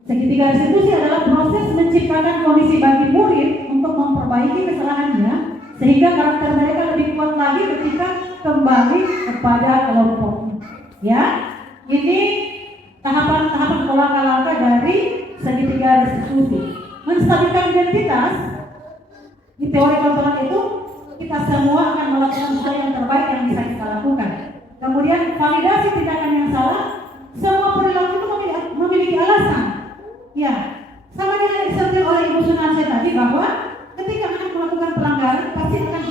Segitiga restitusi adalah proses menciptakan kondisi bagi murid untuk memperbaiki kesalahannya sehingga karakter mereka lebih kuat lagi ketika kembali kepada kelompoknya. Ya, ini tahapan-tahapan langkah-langkah dari segitiga restitusi. Menstabilkan identitas di teori kontrol itu kita semua akan melakukan hal yang terbaik yang bisa kita lakukan. Kemudian validasi tindakan yang salah, semua perilaku itu memiliki alasan. Ya, sama dengan yang disampaikan oleh Ibu Sunarce tadi bahwa ketika anak melakukan pelanggaran pasti akan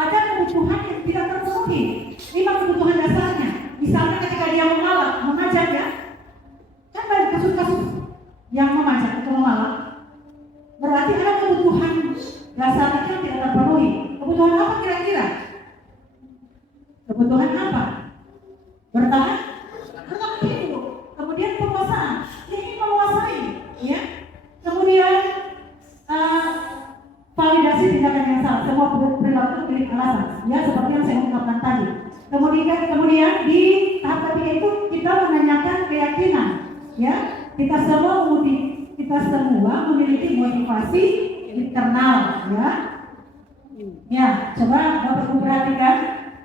ada kebutuhan yang tidak terpenuhi. 5 kebutuhan dasarnya. Misalnya ketika dia mengajak ya, kan banyak kasus-kasus yang memajak atau memalak. Berarti ada kebutuhan dasarnya yang tidak terpenuhi. Kebutuhan apa kira-kira? Kebutuhan apa? Bertahan hidup. Kemudian penguasaan. Dia ingin menguasai, ya. Kemudian validasi tindakan yang salah. Semua perilaku memiliki alasan, ya seperti yang saya ungkapkan tadi. Kemudian di tahap ketiga itu kita menanyakan keyakinan, ya. Kita semua memiliki motivasi internal, ya. Ya, coba Bapak Ibu perhatikan,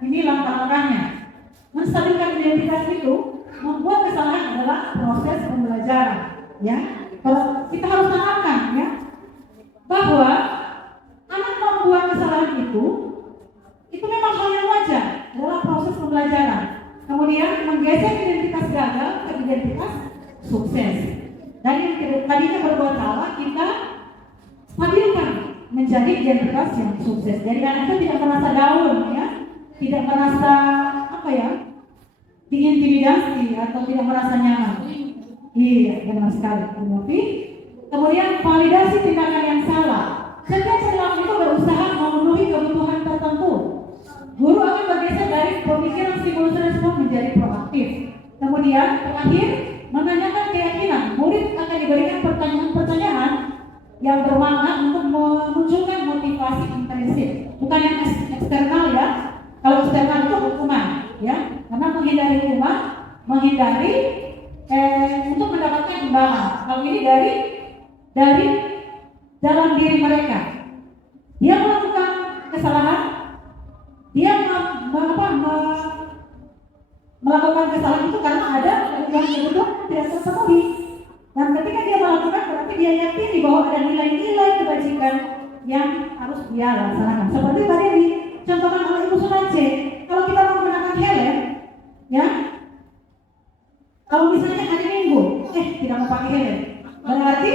ini langkah-langkahnya. Menstabilkan identitas itu, membuat kesalahan adalah proses pembelajaran, ya. Kalau kita harus tanamkan, ya, bahwa anak membuat kesalahan itu memang hal yang wajar, adalah proses pembelajaran. Kemudian menggeser identitas gagal ke identitas sukses. Dan yang tadinya berbuat salah, kita stabilkan menjadi identitas yang sukses. Jadi anak itu tidak merasa down, ya, tidak merasa diintimidasi atau tidak merasa nyaman. Iya, benar sekali. Kemudian validasi tindakan yang salah. Setiap perilaku itu berusaha memenuhi kebutuhan tertentu. Guru akan bergeser dari pemikiran stimulus respon menjadi proaktif. Kemudian terakhir menanyakan keyakinan. Murid akan diberikan pertanyaan-pertanyaan yang bermakna untuk memunculkan motivasi intrinsik, bukan yang eksternal ya. Kalau eksternal itu hukuman ya, karena menghindari hukuman, menghindari untuk mendapatkan imbalan. Kalau ini dari dalam diri mereka. Dia melakukan kesalahan, dia melakukan kesalahan itu karena ada kebutuhan yang tidak terpenuhi. Dan ketika dia melakukan, berarti dia yakini bahwa ada nilai-nilai kebajikan yang harus dia laksanakan. Seperti tadi dicontohkan oleh Ibu Sunance, kalau kita menggunakan helm, ya, kalau misalnya hari Minggu, tidak mau pakai helm, berarti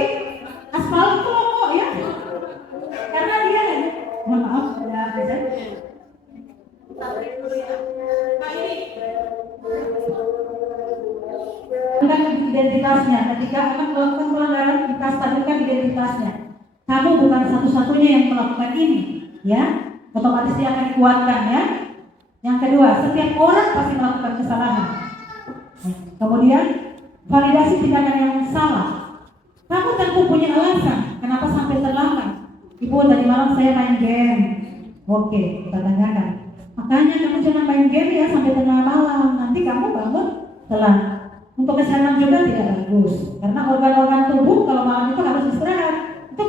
aspal itu kok ya, karena dia, mohon maaf, ada tentang identitasnya. Ketika akan melakukan pelanggaran, kita stabilkan identitasnya. Kamu bukan satu-satunya yang melakukan ini, ya. Otomatis dia akan dikuatkan, ya. Yang kedua, setiap orang pasti melakukan kesalahan. Kemudian validasi tindakan yang salah. Kamu tentu punya alasan kenapa sampai terlambat. Ibu, tadi malam saya main game. Oke, kita tanyakan. Makanya kamu jangan main game ya sampai tengah malam. Nanti kamu bangun telat. Untuk kesehatan juga tidak bagus. Karena organ-organ tubuh kalau malam itu harus istirahat. Itu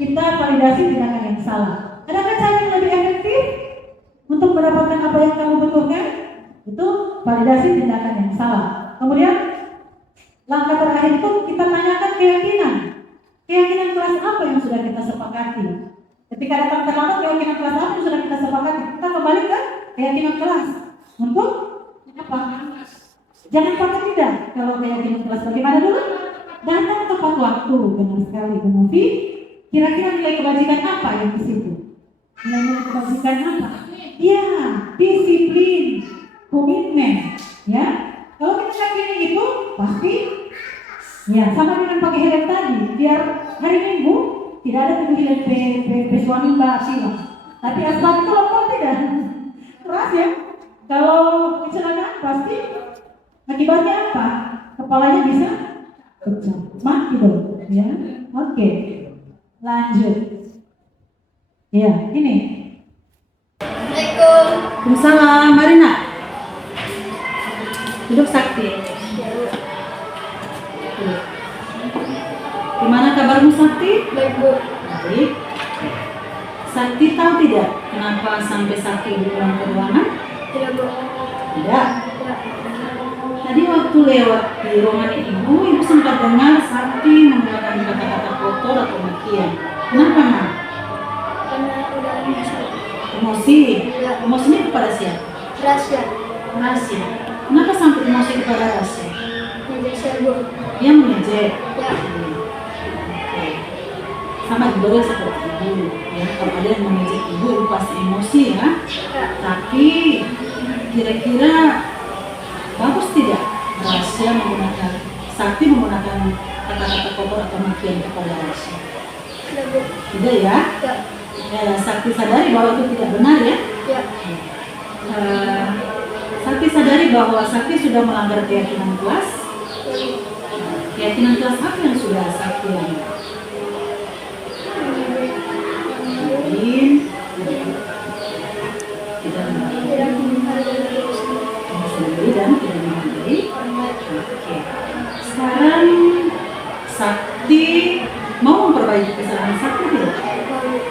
kita validasi tindakan yang salah. Adakah cara yang lebih efektif untuk mendapatkan apa yang kamu butuhkan? Itu validasi tindakan yang salah. Kemudian langkah terakhir itu kita tanyakan keyakinan. Keyakinan kelas apa yang sudah kita sepakati? Ketika datang terlambat, keyakinan kelas apa yang sudah kita sepakati? Kita kembali ke keyakinan kelas. Untuk apa? Jangan pakai tidak. Kalau keyakinan kelas bagaimana dulu? Datang tepat waktu. Benar sekali, Bu Novi. Kira-kira nilai kebajikan apa yang di situ? Nilai kebajikan apa? Ya, disiplin, komitmen. Ya, kalau kita yakini itu pasti. Ya, sama dengan pakai helm tadi. Biar hari Minggu tidak ada pemilihan suami Mbak Sila. Tapi asbab itu lompat tidak? Keras ya. Kalau kecelakaan pasti akibatnya apa? Kepalanya bisa pecah, mati dong. Ya, oke. Lanjut. Ya, ini. Assalamualaikum. Waalaikumsalam, Marina. Duduk Sakti. Gimana kabarmu Sakti? Baik, Bu. Baik. Sakti tahu tidak kenapa sampai Sakti pulang ke ruangan? Tidak, Bu. Tidak. Tadi waktu lewat di ruangan ibu sempat dengar Sakti menggunakan kata-kata kotor atau makian. Kenapa, Nak? Karena udah emosi. Emosi? Ya. Emosinya kepada siapa? Rahasia. Rahasia. Kenapa sampai emosi kepada Rahasia? Ngejek Bu. Dia mengejek. Ya. Sama juga seperti ibu ya, kalau ada yang mengejek ibu pasti emosi ya. Tapi kira-kira bagus tidak Rahasia menggunakan Sakti menggunakan kata-kata kotor atau makian kepada Rahasia? Tidak ya? Ya, Sakti sadari bahwa itu tidak benar ya? Ya. Sakti sadari bahwa Sakti sudah melanggar keyakinan kelas. Keyakinan kelas apa yang sudah Sakti langgar? Tidak sendiri dan tidak menghargai. Oke. Sekarang Sakti mau memperbaiki kesalahan Sakti tidak?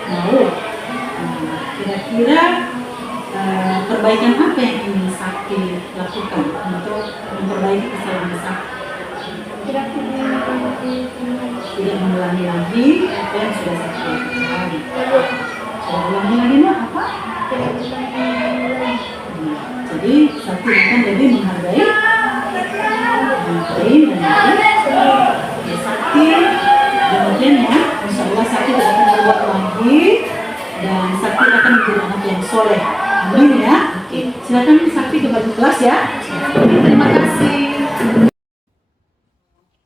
Mau. Kira-kira perbaikan apa yang ingin Sakti lakukan untuk memperbaiki kesalahan Sakti? Tidak mengulangi lagi apa yang sudah Sakti lakukan. Sudah ulangi lagi apa? Jadi Sakti akan lebih menghargai Sakti kemudian ya, insya Allah Sakti tidak akan berbuat lagi dan Sakti akan menjadi anak yang soleh. Amin ya. Oke, silakan Sakti kembali kelas ya. Terima kasih.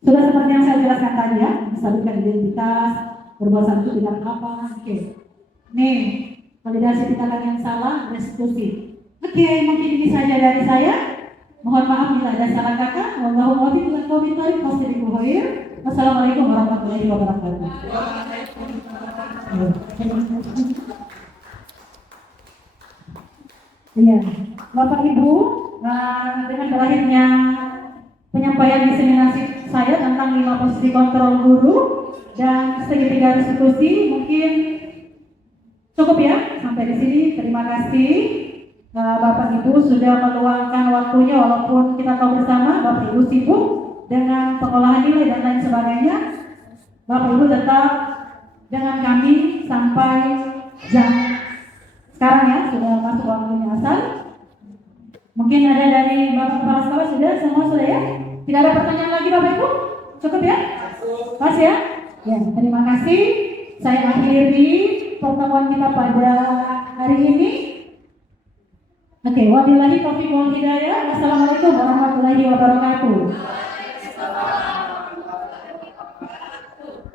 Sudah seperti yang saya jelaskan tadi ya, menstabilkan identitas, berbuat satu tidak apa. Oke. Nih, validasi tindakan yang salah, restitusi. Oke, mungkin ini saja dari saya. Mohon maaf bila ada salah kata. Wallahu muwaffiq ila aqwamit thoriq. Wassalamualaikum warahmatullahi wabarakatuh. Iya, Bapak Ibu, dengan berakhirnya penyampaian diseminasi saya tentang 5 posisi kontrol guru dan segitiga restitusi, mungkin cukup ya sampai di sini. Terima kasih Bapak Ibu sudah meluangkan waktunya, walaupun kita tahu bersama Bapak Ibu sibuk dengan pengolahan nilai dan lain sebagainya. Bapak Ibu tetap dengan kami sampai jam sekarang ya, sudah masuk waktunya asal. Mungkin ada dari Bapak Kepala Sekolah sudah, semua sudah ya? Tidak ada pertanyaan lagi Bapak Ibu? Cukup ya? Pas ya? Ya, terima kasih. Saya akhiri pertemuan kita pada hari ini. Oke, wabillahi taufiq wal hidayah. Wassalamualaikum warahmatullahi wabarakatuh.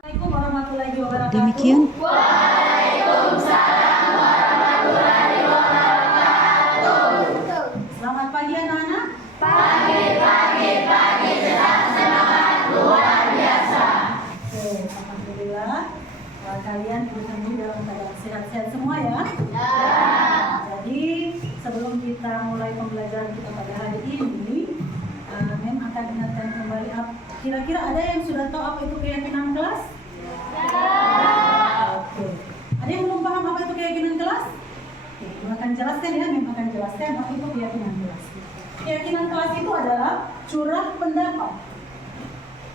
Waalaikumsalam warahmatullahi wabarakatuh. Demikian. Waalaikumsalam warahmatullahi wabarakatuh. Selamat pagi anak-anak. Pagi, sedang semangat luar biasa. Oke, alhamdulillah. Kalian bersama dalam keadaan sehat-sehat semua ya. Ya. Jadi sebelum kita mulai pembelajaran kita pada hari ini, Mem akan ingatkan kembali. Kira-kira ada yang sudah tahu apa itu keyakinan kelas? Oke. Ada yang belum paham apa itu keyakinan kelas? Oke, Mem akan jelaskan ya. Mem akan jelaskan apa itu keyakinan kelas. Keyakinan kelas itu adalah curah pendapat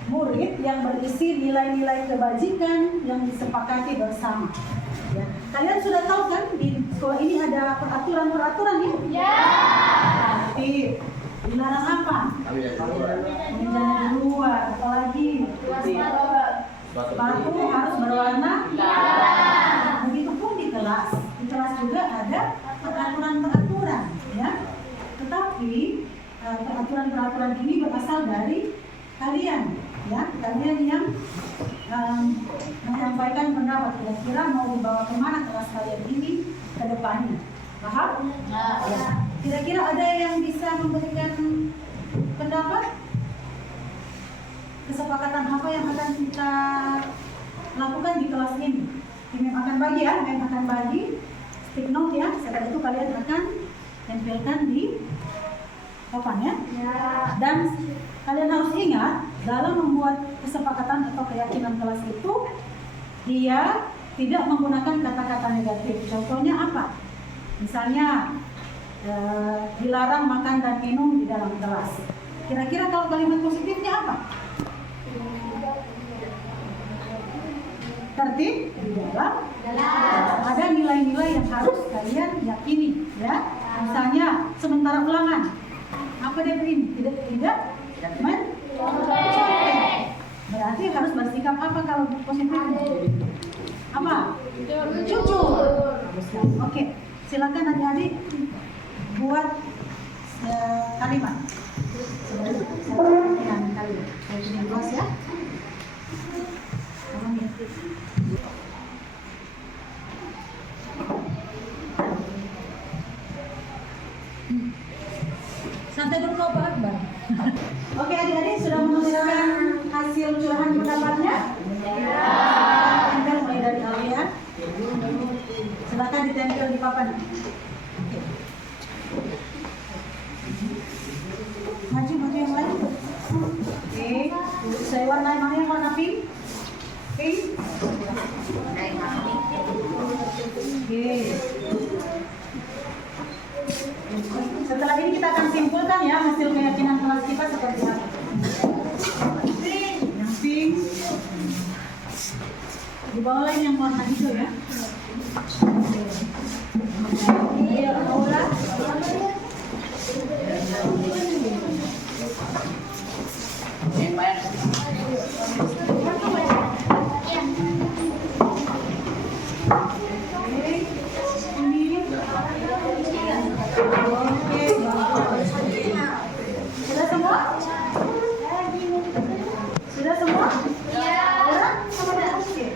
murid yang berisi nilai-nilai kebajikan yang disepakati bersama. Ya. Kalian sudah tahu kan di sekolah ini ada peraturan-peraturan ya? Ya. Tapi dilarang apa? Jangan di luar, apalagi sepatu harus berwarna merah. Begitupun di kelas. Di kelas juga ada peraturan-peraturan, ya. Tetapi peraturan-peraturan ini berasal dari kalian, ya. Kalian yang menyampaikan pendapat kira-kira mau dibawa kemana kelas kalian ini ke depannya. Paham? Ya. Kira-kira ada yang bisa memberikan pendapat? Kesepakatan apa yang akan kita lakukan di kelas ini? Mem akan bagi ya, Mem akan bagi stick note ya. Setelah itu kalian akan tempelkan di papan ya. Dan kalian harus ingat dalam membuat kesepakatan atau keyakinan kelas itu, dia tidak menggunakan kata-kata negatif. Contohnya apa? Misalnya dilarang makan dan minum di dalam kelas. Kira-kira kalau kalimat positifnya apa? Tertib di dalam ada nilai-nilai yang harus kalian yakini, ya. Misalnya sementara ulangan, apa dia ini? Tidak mencolek. Berarti harus bersikap apa kalau positifnya? Apa? Jujur. Oke, silakan adik-adik buat kalimat. Kalimat. Saya luas ya. Santai dulu kau Pak Akbar. Oke adik-adik sudah menuliskan hasil curahan pendapatnya? Ya. Tempel mulai dari kalian. Silakan ditempel di papan. Oke. Maju yang lain. Oke. Saya warnai mana yang warna pink? Pink. Oke. Setelah ini kita akan simpulkan ya hasil keyakinan kelas kita seperti apa. Yang pink. Di bawah lain yang warna hijau ya. Iya, Aura. Sudah semua? Sudah semua? Ya. Orang? Oke.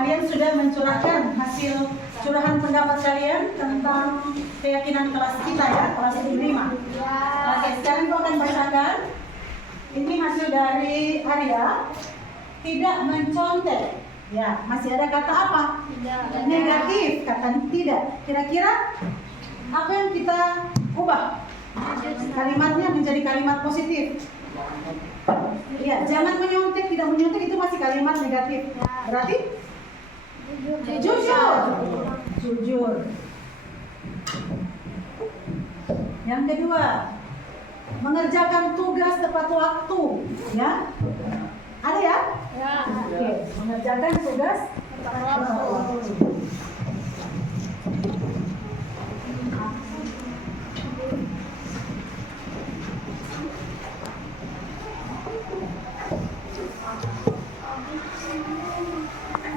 kalian sudah mencurahkan hasil curahan pendapat kalian tentang keyakinan kelas kita ya, kelas 5. Oke, sekarang aku akan bacakan. Ini hasil dari Arya. Tidak mencontek. Ya, masih ada kata apa? Tidak. Negatif, kata tidak. Kira-kira apa yang kita ubah? Kalimatnya menjadi kalimat positif. Ya, jangan menyontek, tidak menyontek itu masih kalimat negatif. Berarti jujur. Jujur. Yang kedua, mengerjakan tugas tepat waktu, ya. Ada ya? Ya. Oke, mengerjakan tugas tepat waktu.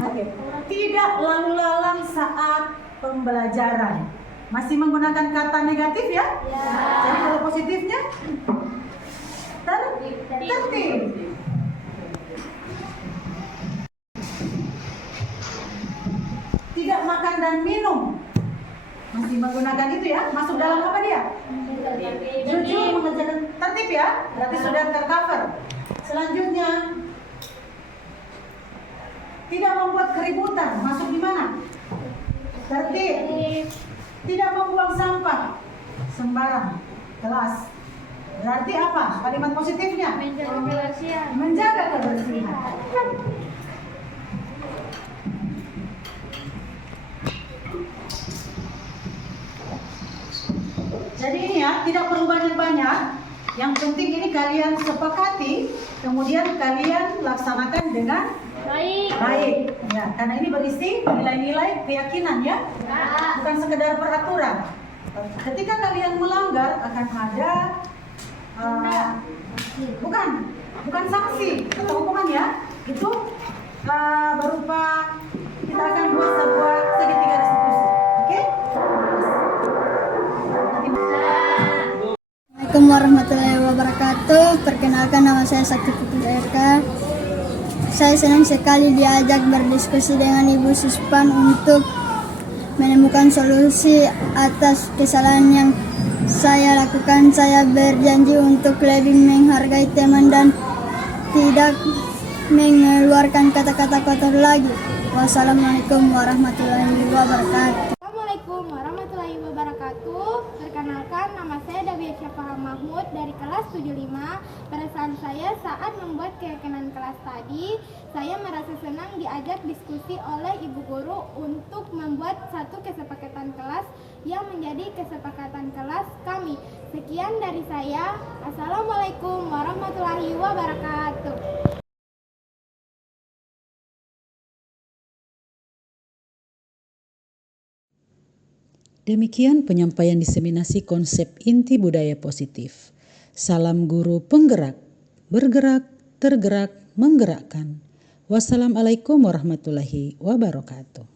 Oke, tidak lalu lalang saat pembelajaran. Masih menggunakan kata negatif ya? Ya. Jadi kalau positifnya tertib. Tidak makan dan minum. Masih menggunakan itu ya? Masuk dalam apa dia? Jujur, mengerjakan tertib ya? Berarti sudah tercover. Selanjutnya, tidak membuat keributan. Masuk di mana? Tertib. Tidak membuang sampah sembarang. Kelas. Berarti apa? Kalimat positifnya? Menjaga kebersihan. Menjaga kebersihan. Jadi ini ya, tidak perlu banyak-banyak. Yang penting ini kalian sepakati, kemudian kalian laksanakan dengan baik. Ya, karena ini berisi nilai-nilai keyakinan ya, bukan sekedar peraturan. Ketika kalian melanggar akan ada bukan sanksi atau hukuman ya, itu berupa kita akan buat sebuah segitiga restitusi. Oke? Assalamualaikum warahmatullahi wabarakatuh. Perkenalkan, nama saya Sakti Putri Eka. Saya senang sekali diajak berdiskusi dengan Ibu Suspan untuk menemukan solusi atas kesalahan yang saya lakukan. Saya berjanji untuk lebih menghargai teman dan tidak mengeluarkan kata-kata kotor lagi. Wassalamualaikum warahmatullahi wabarakatuh. Assalamualaikum warahmatullahi wabarakatuh. Perkenalkan, nama saya Dabia Syafah Mahmud dari kelas 75. Perasaan saya saat membuat keyakinan kelas tadi, saya merasa senang diajak diskusi oleh ibu guru untuk membuat satu kesepakatan kelas yang menjadi kesepakatan kelas kami. Sekian dari saya. Assalamualaikum warahmatullahi wabarakatuh. Demikian penyampaian diseminasi konsep inti budaya positif. Salam guru penggerak, bergerak, tergerak, menggerakkan. Wassalamualaikum warahmatullahi wabarakatuh.